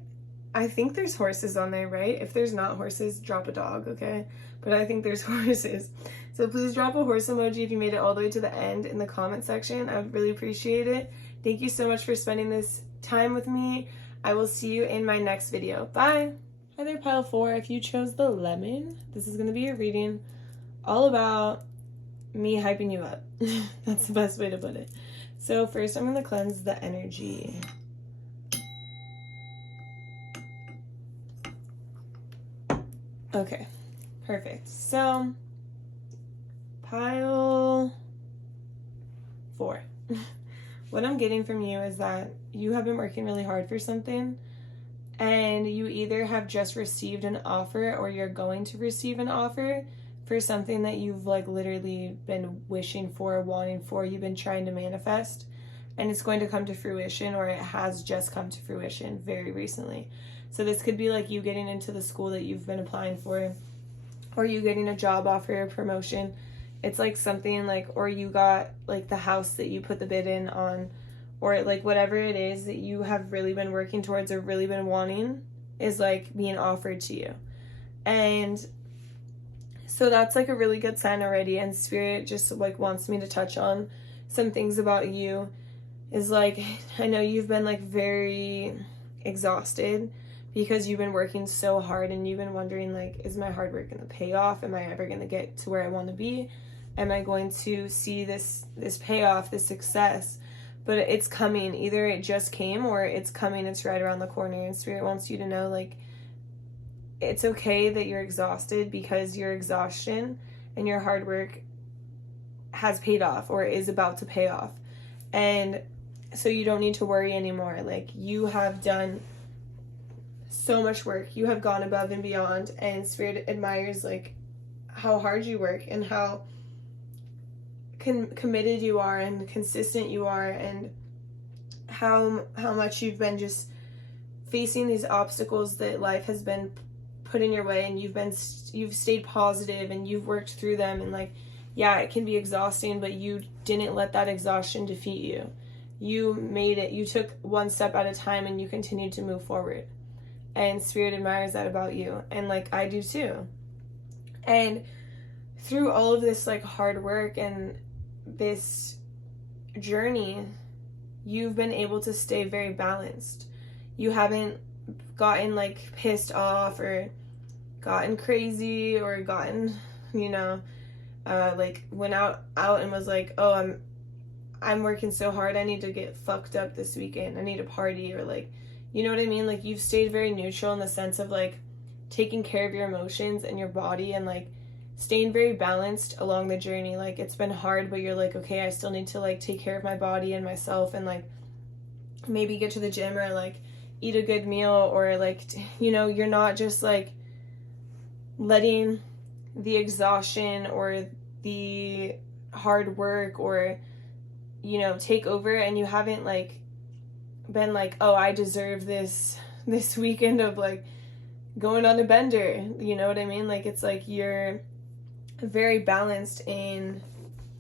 I think there's horses on there, right? If there's not horses, drop a dog, okay? But I think there's horses. So please drop a horse emoji if you made it all the way to the end in the comment section. I would really appreciate it. Thank you so much for spending this time with me. I will see you in my next video. Bye. Hi there, pile 4. If you chose the lemon, this is going to be a reading all about me hyping you up. That's the best way to put it. So first I'm going to cleanse the energy. Okay, perfect. So pile 4. What I'm getting from you is that you have been working really hard for something, and you either have just received an offer or you're going to receive an offer for something that you've like literally been wishing for, wanting for, you've been trying to manifest, and it's going to come to fruition, or it has just come to fruition very recently. So this could be like you getting into the school that you've been applying for, or you getting a job offer or promotion. It's like something like, or you got like the house that you put the bid in on, or like whatever it is that you have really been working towards or really been wanting is like being offered to you. And so that's like a really good sign already. And Spirit just like wants me to touch on some things about you. Is like, I know you've been like very exhausted because you've been working so hard, and you've been wondering like, is my hard work going to pay off? Am I ever going to get to where I want to be? Am I going to see this payoff, this success? But it's coming. Either it just came or it's coming. It's right around the corner. And Spirit wants you to know like, it's okay that you're exhausted, because your exhaustion and your hard work has paid off or is about to pay off. And so you don't need to worry anymore. Like, you have done so much work. You have gone above and beyond, and Spirit admires like how hard you work and how committed you are and consistent you are, and how much you've been just facing these obstacles that life has been put in your way, and you've stayed positive and you've worked through them. And like, yeah, it can be exhausting, but you didn't let that exhaustion defeat you. You made it. You took one step at a time, and you continued to move forward. And Spirit admires that about you, and like I do too. And through all of this like hard work and this journey, you've been able to stay very balanced. You haven't gotten like pissed off or gotten crazy or gotten, like went out and was like, oh, I'm working so hard, I need to get fucked up this weekend, I need to party, or like, you know what I mean? Like, you've stayed very neutral in the sense of like taking care of your emotions and your body, and like staying very balanced along the journey. Like, it's been hard, but you're like, okay, I still need to like take care of my body and myself, and like maybe get to the gym or like eat a good meal, or like, you're not just like letting the exhaustion or the hard work or take over, and you haven't like been like, oh, I deserve this weekend of like going on a bender, you know what I mean? Like, it's like you're very balanced in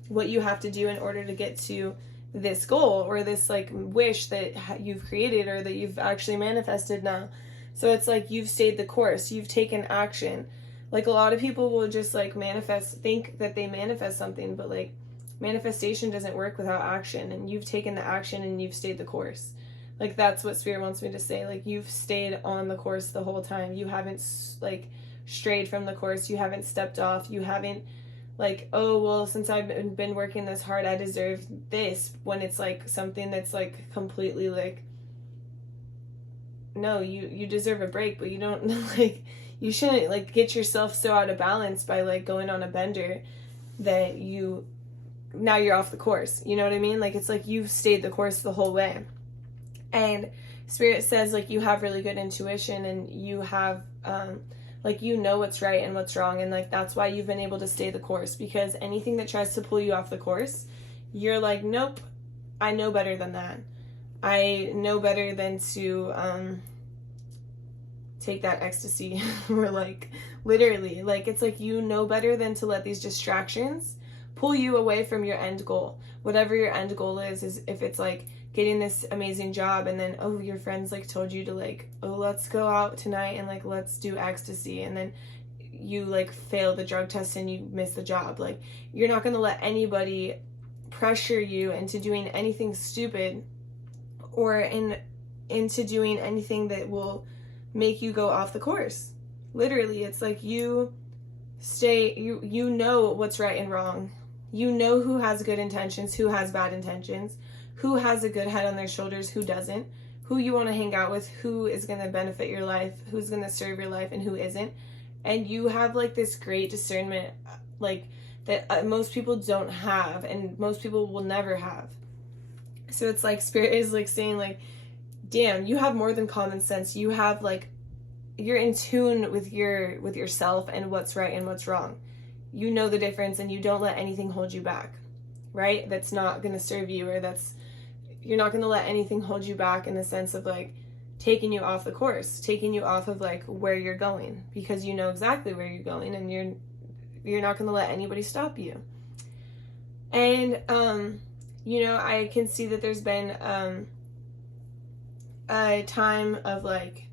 what you have to do in order to get to this goal or this like wish that you've created or that you've actually manifested now. So it's like you've stayed the course, you've taken action. Like, a lot of people will just like think that they manifest something, but like manifestation doesn't work without action, and you've taken the action and you've stayed the course. Like, that's what Spirit wants me to say. Like, you've stayed on the course the whole time. You haven't like strayed from the course. You haven't stepped off. You haven't like, oh, well, since I've been working this hard, I deserve this, when it's like something that's like completely like, no, you deserve a break, but you don't like, you shouldn't like get yourself so out of balance by like going on a bender that now you're off the course. You know what I mean? Like, it's like you've stayed the course the whole way. And Spirit says like you have really good intuition, and you have Like, you know what's right and what's wrong, and like that's why you've been able to stay the course, because anything that tries to pull you off the course, you're like, nope, I know better than that. I know better than to take that ecstasy or like literally, like it's like you know better than to let these distractions pull you away from your end goal. Whatever your end goal is if it's like getting this amazing job, and then, oh, your friends like told you to like, oh, let's go out tonight and like let's do ecstasy, and then you like fail the drug test and you miss the job. Like, you're not going to let anybody pressure you into doing anything stupid or into doing anything that will make you go off the course. Literally, it's like you know what's right and wrong. You know who has good intentions, who has bad intentions, who has a good head on their shoulders, who doesn't, who you want to hang out with, who is going to benefit your life, who's going to serve your life, and who isn't. And you have like this great discernment, like that most people don't have, and most people will never have. So it's like Spirit is like saying like, damn, you have more than common sense. You have like, you're in tune with yourself and what's right and what's wrong. You know the difference, and you don't let anything hold you back, right? That's not going to serve you, or you're not going to let anything hold you back in the sense of like taking you off the course, taking you off of like where you're going, because you know exactly where you're going, and you're not going to let anybody stop you. And you know, I can see that there's been a time of like,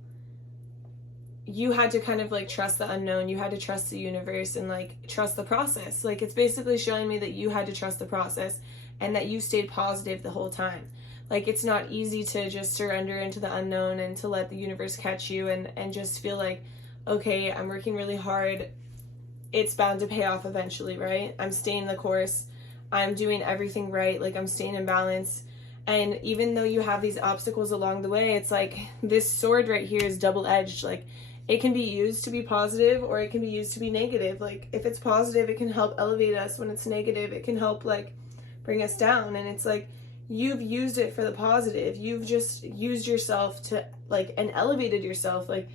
you had to kind of like trust the unknown, you had to trust the universe, and like trust the process. Like, it's basically showing me that you had to trust the process and that you stayed positive the whole time. Like, it's not easy to just surrender into the unknown and to let the universe catch you and just feel like, okay, I'm working really hard, it's bound to pay off eventually, right? I'm staying the course, I'm doing everything right, like I'm staying in balance. And even though you have these obstacles along the way, it's like this sword right here is double-edged. Like, it can be used to be positive, or it can be used to be negative. Like, if it's positive, it can help elevate us. When it's negative, it can help like bring us down. And it's like, you've used it for the positive. You've just used yourself to like, and elevated yourself. Like,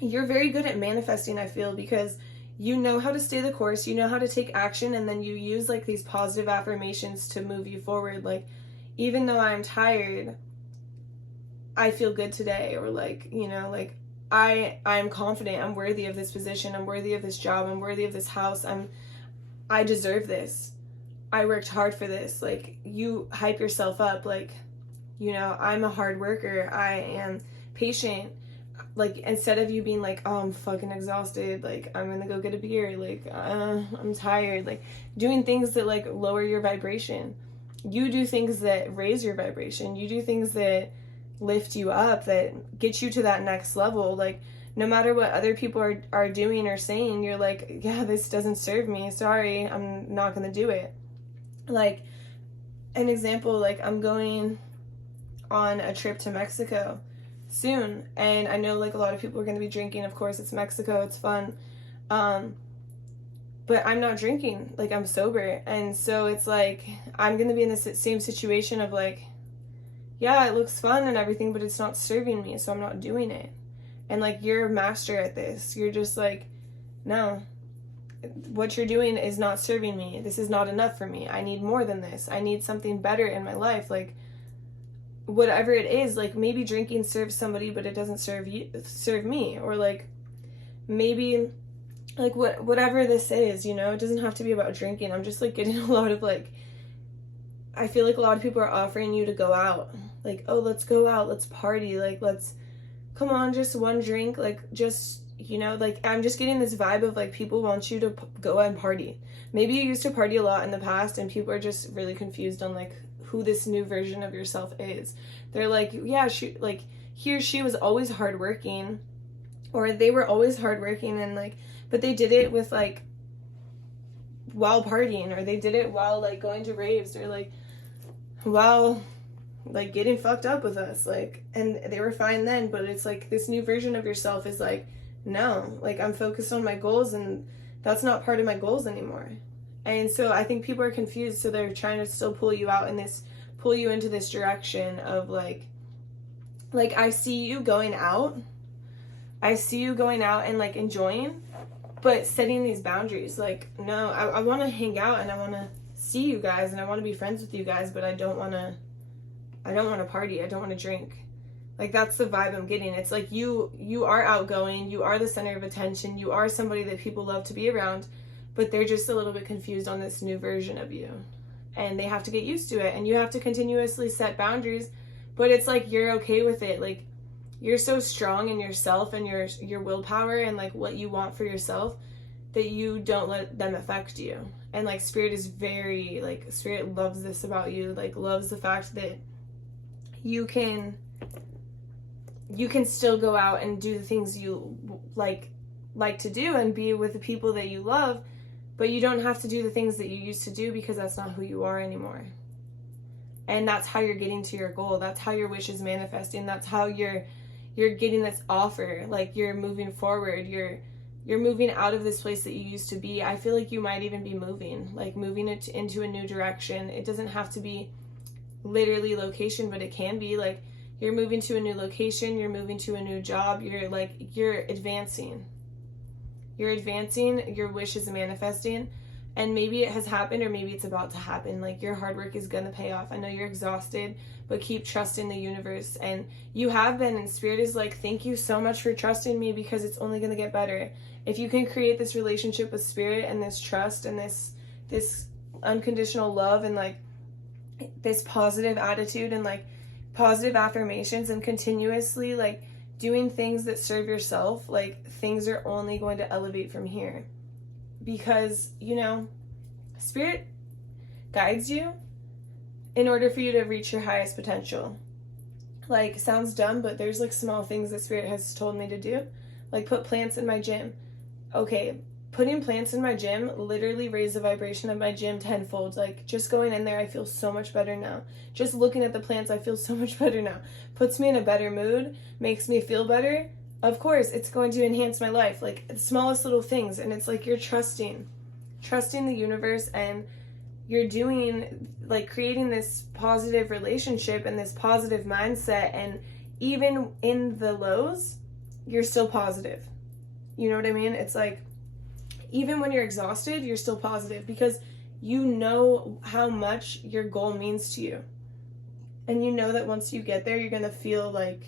you're very good at manifesting, I feel, because you know how to stay the course, you know how to take action, and then you use like these positive affirmations to move you forward. Like, even though I'm tired, I feel good today. Or like, you know, like I'm confident, I'm worthy of this position, I'm worthy of this job, I'm worthy of this house, I deserve this, I worked hard for this. Like, you hype yourself up, like, you know, I'm a hard worker, I am patient. Like, instead of you being like, oh, I'm fucking exhausted, like, I'm gonna go get a beer, like, I'm tired, like, doing things that like lower your vibration. You do things that raise your vibration. You do things that lift you up, that get you to that next level. Like, no matter what other people are doing or saying, you're like, yeah, this doesn't serve me, sorry, I'm not gonna do it. Like, an example, like, I'm going on a trip to Mexico soon, and I know like a lot of people are going to be drinking. Of course, it's Mexico, it's fun, but I'm not drinking, like, I'm sober. And so it's like, I'm going to be in this same situation of like, yeah, it looks fun and everything, but it's not serving me, so I'm not doing it. And like, you're a master at this. You're just like, no, what you're doing is not serving me. This is not enough for me. I need more than this. I need something better in my life. Like, whatever it is, like, maybe drinking serves somebody, but it doesn't serve me. Or like, maybe like whatever this is, you know, it doesn't have to be about drinking. I'm just like getting a lot of like, I feel like a lot of people are offering you to go out, like, oh, let's go out, let's party, like, let's, come on, just one drink, like, just, you know, like, I'm just getting this vibe of like, people want you to go and party. Maybe you used to party a lot in the past, and people are just really confused on like who this new version of yourself is. They're like, yeah, she, like, he or she was always hardworking, or they were always hardworking, and like, but they did it with like, while partying, or they did it while like going to raves, or like while like getting fucked up with us, like, and they were fine then. But it's like, this new version of yourself is like, no, like, I'm focused on my goals, and that's not part of my goals anymore. And so I think people are confused, so they're trying to still pull you out in this, pull you into this direction of like I see you going out, I see you going out and like enjoying, but setting these boundaries. Like, no, I want to hang out and I want to see you guys and I want to be friends with you guys, but I don't want to party. I don't want to drink. Like, that's the vibe I'm getting. It's like you are outgoing, you are the center of attention, you are somebody that people love to be around, but they're just a little bit confused on this new version of you. And they have to get used to it, and you have to continuously set boundaries, but it's like you're okay with it. Like, you're so strong in yourself and your willpower and like what you want for yourself that you don't let them affect you. And like Spirit is very, like, Spirit loves this about you, like loves the fact that you can still go out and do the things you like to do and be with the people that you love, but you don't have to do the things that you used to do because that's not who you are anymore. And that's how you're getting to your goal. That's how your wish is manifesting. That's how you're getting this offer. Like, you're moving forward. You're moving out of this place that you used to be. I feel like you might even be moving it into a new direction. It doesn't have to be literally location, but it can be like you're moving to a new location, you're moving to a new job, you're advancing. You're advancing, your wish is manifesting, and maybe it has happened or maybe it's about to happen. Like, your hard work is gonna pay off. I know you're exhausted, but keep trusting the universe. And you have been, and Spirit is like, thank you so much for trusting me, because it's only gonna get better. If you can create this relationship with Spirit and this trust and this unconditional love and like this positive attitude and like positive affirmations and continuously like doing things that serve yourself, like, things are only going to elevate from here. Because, you know, Spirit guides you in order for you to reach your highest potential. Like, sounds dumb, but there's like small things that Spirit has told me to do. Like, put plants in my gym. Okay, putting plants in my gym literally raised the vibration of my gym tenfold. Like, just going in there, I feel so much better now. Just looking at the plants, I feel so much better now. Puts me in a better mood, makes me feel better. Of course, it's going to enhance my life. Like, the smallest little things. And it's like you're trusting the universe, and you're doing, like, creating this positive relationship and this positive mindset. And even in the lows, you're still positive. You know what I mean? It's like, even when you're exhausted, you're still positive, because you know how much your goal means to you. And you know that once you get there, you're going to feel like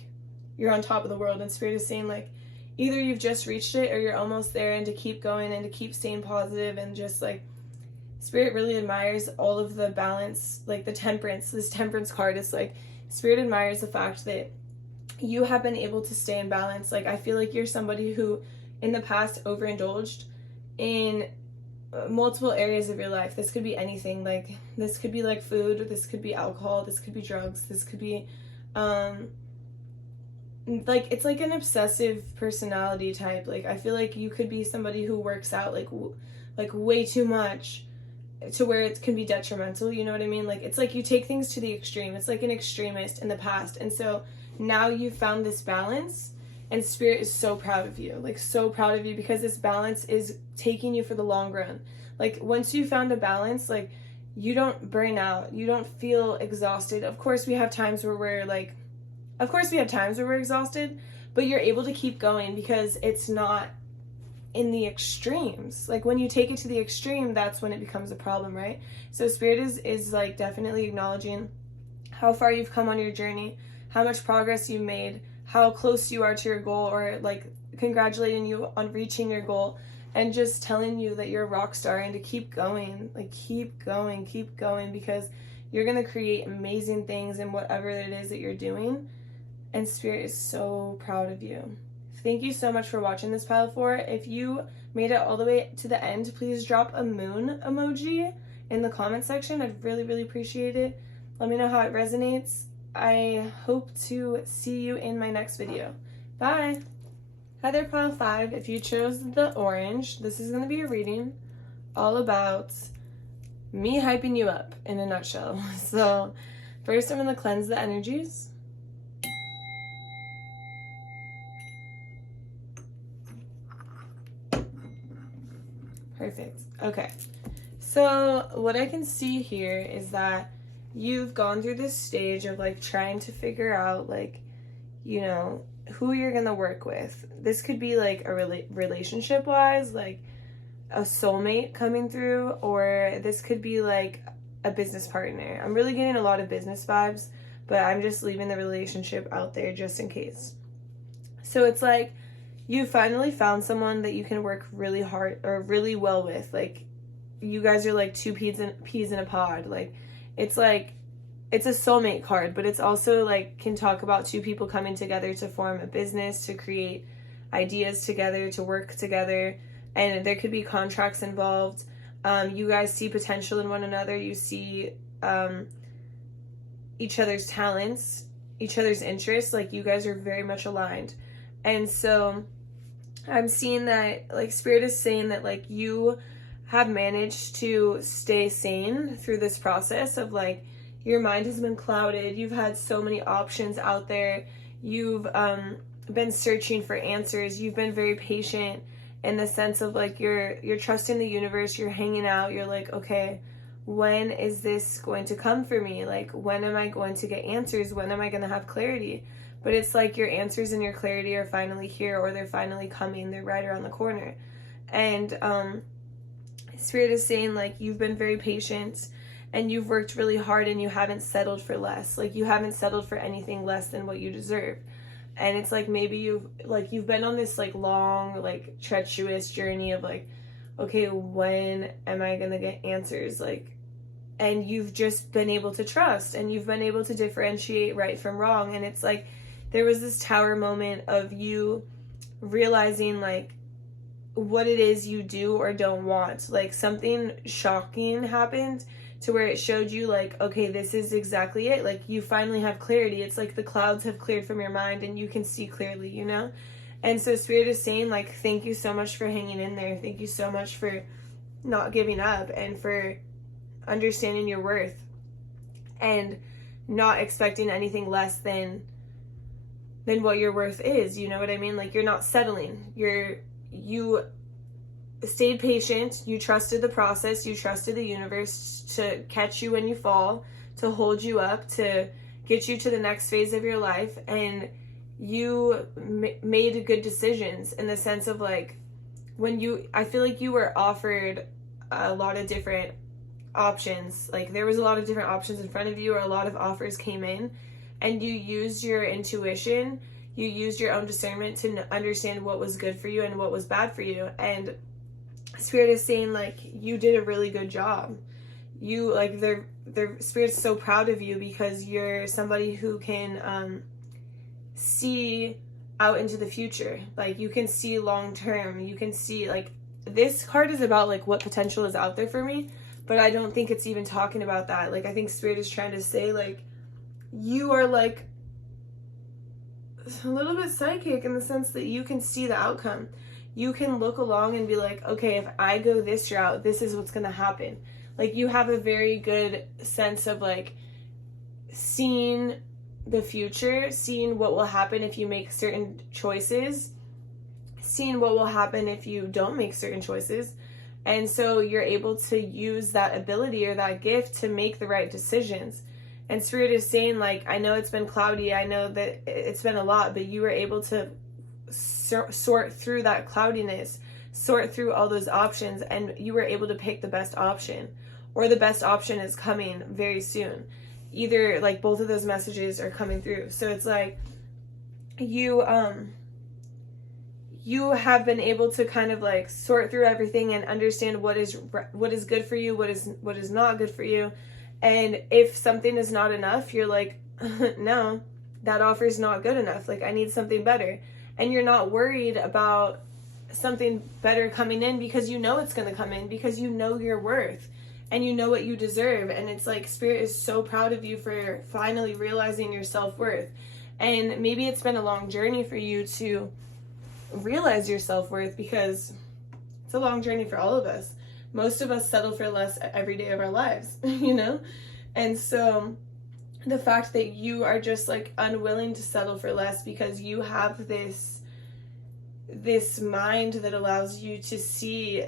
you're on top of the world. And Spirit is saying, like, either you've just reached it or you're almost there, and to keep going and to keep staying positive. And just like, Spirit really admires all of the balance, like the temperance, this temperance card. It's like, Spirit admires the fact that you have been able to stay in balance. Like, I feel like you're somebody who in the past overindulged in multiple areas of your life. This could be anything. Like, this could be like food, this could be alcohol, this could be drugs, this could be like, it's like an obsessive personality type. Like, I feel like you could be somebody who works out like way too much to where it can be detrimental. You know what I mean? Like, it's like you take things to the extreme. It's like an extremist in the past. And so now you've found this balance, and Spirit is so proud of you, like, so proud of you, because this balance is taking you for the long run. Like, once you found a balance, like, you don't burn out, you don't feel exhausted. Of course we have times where we're exhausted, but you're able to keep going because it's not in the extremes. Like, when you take it to the extreme, that's when it becomes a problem, right? So Spirit is like definitely acknowledging how far you've come on your journey, how much progress you've made, how close you are to your goal, or like congratulating you on reaching your goal, and just telling you that you're a rock star and to keep going. Like, keep going, because you're going to create amazing things in whatever it is that you're doing. And Spirit is so proud of you. Thank you so much for watching this pile 4. If you made it all the way to the end, please drop a moon emoji in the comment section. I'd really, really appreciate it. Let me know how it resonates. I hope to see you in my next video. Bye! Hi there, pile 5. If you chose the orange, this is going to be a reading all about me hyping you up in a nutshell. So first, I'm going to cleanse the energies. Perfect. Okay. So what I can see here is that you've gone through this stage of like trying to figure out, like, you know, who you're gonna work with. This could be like a relationship wise, like a soulmate coming through, or this could be like a business partner. I'm really getting a lot of business vibes, but I'm just leaving the relationship out there just in case. So it's like you finally found someone that you can work really hard or really well with. Like you guys are like two peas in a pod. Like it's a soulmate card, but it's also like can talk about two people coming together to form a business, to create ideas together, to work together, and there could be contracts involved. You guys see potential in one another. You see each other's talents, each other's interests. Like you guys are very much aligned. And so I'm seeing that like Spirit is saying that like you have managed to stay sane through this process of like your mind has been clouded. You've had so many options out there. You've been searching for answers. You've been very patient in the sense of like you're trusting the universe. You're hanging out. You're like, okay, when is this going to come for me? Like, when am I going to get answers? When am I going to have clarity? But it's like your answers and your clarity are finally here, or they're finally coming. They're right around the corner. And Spirit is saying like you've been very patient and you've worked really hard and you haven't settled for less. Like you haven't settled for anything less than what you deserve. And it's like maybe you've been on this like long, like treacherous journey of like, okay, when am I gonna get answers? Like, and you've just been able to trust and you've been able to differentiate right from wrong. And it's like there was this tower moment of you realizing like what it is you do or don't want. Like something shocking happened to where it showed you like, okay, this is exactly it. Like you finally have clarity. It's like the clouds have cleared from your mind and you can see clearly, you know? And so Spirit is saying like, thank you so much for hanging in there. Thank you so much for not giving up and for understanding your worth and not expecting anything less than what your worth is. You know what I mean? Like you're not settling. You stayed patient, you trusted the process, you trusted the universe to catch you when you fall, to hold you up, to get you to the next phase of your life, and you made good decisions in the sense of like I feel like you were offered a lot of different options. Like there was a lot of different options in front of you, or a lot of offers came in, and you used your intuition, you used your own discernment to understand what was good for you and what was bad for you. And Spirit is saying like you did a really good job. You like their Spirit's so proud of you because you're somebody who can see out into the future. Like you can see long term. You can see like this card is about like what potential is out there for me, but I don't think it's even talking about that. Like I think Spirit is trying to say like you are like a little bit psychic in the sense that you can see the outcome. You can look along and be like, okay, if I go this route, this is what's going to happen. Like you have a very good sense of like seeing the future, seeing what will happen if you make certain choices, seeing what will happen if you don't make certain choices. And so you're able to use that ability or that gift to make the right decisions. And Spirit is saying like, I know it's been cloudy, I know that it's been a lot, but you were able to sort through that cloudiness, sort through all those options, and you were able to pick the best option, or the best option is coming very soon. Either like both of those messages are coming through. So it's like you have been able to kind of like sort through everything and understand what is good for you, what is not good for you. And if something is not enough, you're like, no, that offer is not good enough. Like I need something better. And you're not worried about something better coming in because you know it's going to come in, because you know your worth and you know what you deserve. And it's like Spirit is so proud of you for finally realizing your self-worth. And maybe it's been a long journey for you to realize your self-worth, because it's a long journey for all of us. Most of us settle for less every day of our lives, you know? And so the fact that you are just like unwilling to settle for less because you have this mind that allows you to see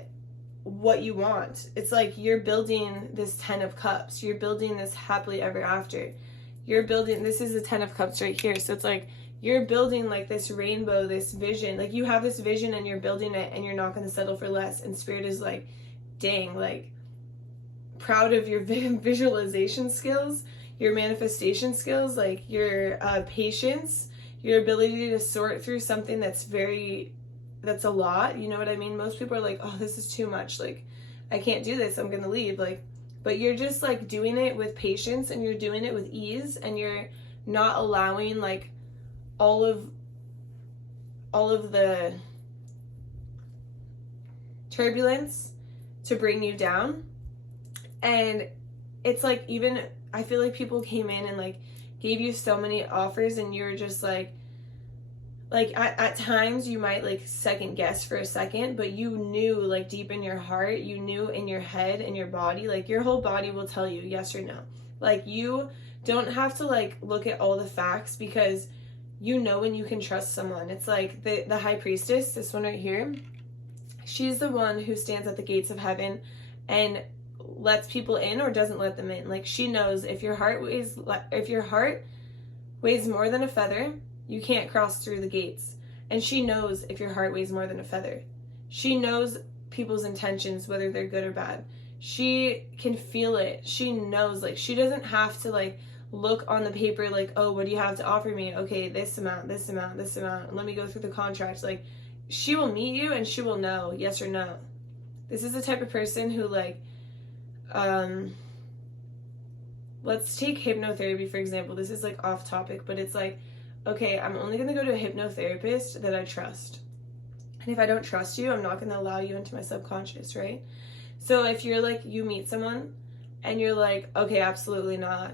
what you want. It's like you're building this 10 of cups. You're building this happily ever after. You're building, this is the 10 of cups right here. So it's like you're building like this rainbow, this vision. Like you have this vision and you're building it, and you're not going to settle for less. And Spirit is like, dang, like proud of your visualization skills, your manifestation skills, like your patience, your ability to sort through something that's a lot. You know what I mean? Most people are like, oh, this is too much. Like, I can't do this. I'm going to leave. Like, but you're just like doing it with patience, and you're doing it with ease, and you're not allowing like all of the turbulence to bring you down. And it's like, even I feel like people came in and like gave you so many offers, and you're just like at times you might like second guess for a second, but you knew like deep in your heart, you knew in your head and your body, like your whole body will tell you yes or no. Like you don't have to like look at all the facts, because you know when you can trust someone. It's like the high priestess, this one right here, she's the one who stands at the gates of heaven and lets people in or doesn't let them in. Like she knows if your heart weighs more than a feather, you can't cross through the gates. And she knows if your heart weighs more than a feather. She knows people's intentions, whether they're good or bad. She can feel it. She knows, like she doesn't have to like look on the paper like, oh, what do you have to offer me? Okay, this amount, this amount, this amount. Let me go through the contract. Like she will meet you and she will know yes or no. This is the type of person who like, let's take hypnotherapy for example. This is like off topic, but it's like, okay, I'm only going to go to a hypnotherapist that I trust. And if I don't trust you, I'm not going to allow you into my subconscious, right? So if you're like, you meet someone and you're like, okay, absolutely not.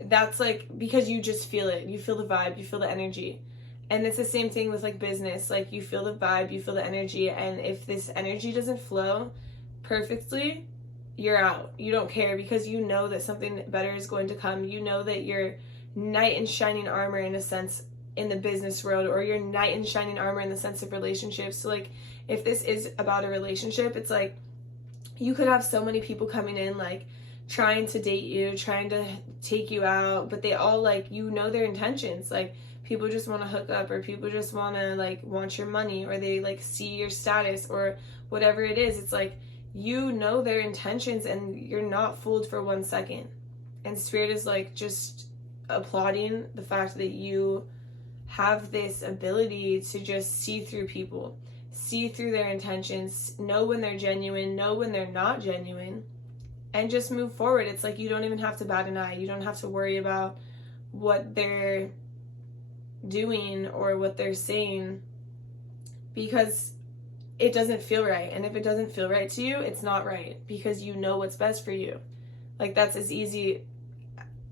That's like, because you just feel it. You feel the vibe, you feel the energy. And it's the same thing with like business. Like you feel the vibe, you feel the energy. And if this energy doesn't flow perfectly, you're out. You don't care, because you know that something better is going to come. You know that your knight in shining armor, in a sense, in the business world, or your knight in shining armor in the sense of relationships. So like if this is about a relationship, it's like you could have so many people coming in like trying to date you, trying to take you out, but they all like, you know, their intentions. Like people just want to hook up, or people just want to like want your money, or they like see your status or whatever it is. It's like, you know their intentions, and you're not fooled for 1 second. And Spirit is like just applauding the fact that you have this ability to just see through people, see through their intentions, know when they're genuine, know when they're not genuine, and just move forward. It's like you don't even have to bat an eye. You don't have to worry about what they're doing or what they're saying, because it doesn't feel right. And if it doesn't feel right to you, it's not right, because you know what's best for you. Like that's as easy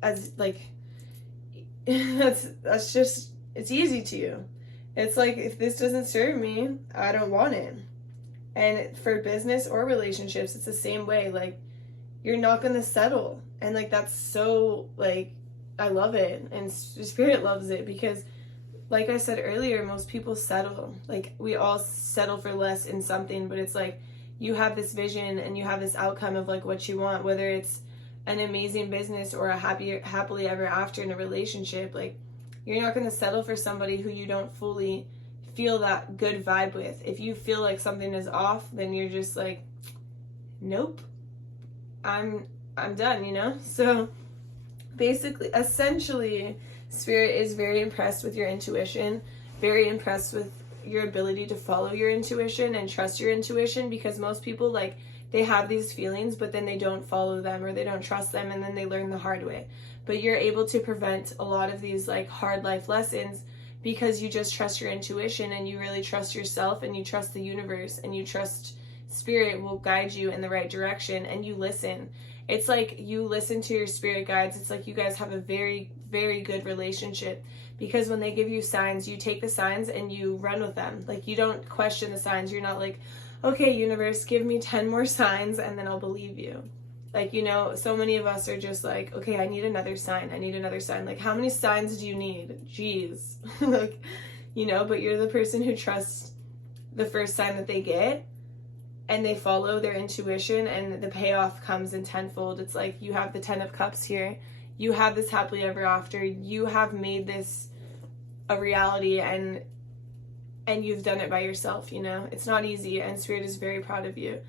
as like that's just, it's easy to you. It's like, if this doesn't serve me, I don't want it. And for business or relationships, it's the same way. Like you're not going to settle. And like that's so like, I love it, and Spirit loves it, because like I said earlier, most people settle. Like we all settle for less in something, but it's like you have this vision and you have this outcome of like what you want, whether it's an amazing business or a happily ever after in a relationship. Like you're not going to settle for somebody who you don't fully feel that good vibe with. If you feel like something is off, then you're just like, nope, I'm done, you know? So basically, essentially, Spirit is very impressed with your intuition, very impressed with your ability to follow your intuition and trust your intuition, because most people, like, they have these feelings, but then they don't follow them, or they don't trust them, and then they learn the hard way. But you're able to prevent a lot of these like hard life lessons, because you just trust your intuition, and you really trust yourself, and you trust the universe, and you trust Spirit will guide you in the right direction, and you listen. It's like you listen to your spirit guides. It's like you guys have a very, very good relationship, because when they give you signs, you take the signs and you run with them. Like you don't question the signs. You're not like, okay, universe, give me 10 more signs and then I'll believe you. Like, you know, so many of us are just like, okay, I need another sign. I need another sign. Like, how many signs do you need? Jeez. Like, you know, but you're the person who trusts the first sign that they get, and they follow their intuition, and the payoff comes in tenfold. It's like you have the 10 of Cups here. You have this happily ever after. You have made this a reality, and you've done it by yourself, you know? It's not easy, and Spirit is very proud of you.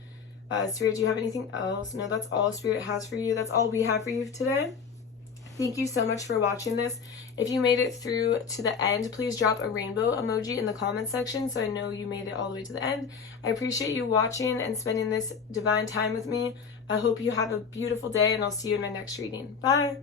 Spirit, do you have anything else? No, that's all Spirit has for you. That's all we have for you today. Thank you so much for watching this. If you made it through to the end, please drop a rainbow emoji in the comment section so I know you made it all the way to the end. I appreciate you watching and spending this divine time with me. I hope you have a beautiful day, and I'll see you in my next reading. Bye!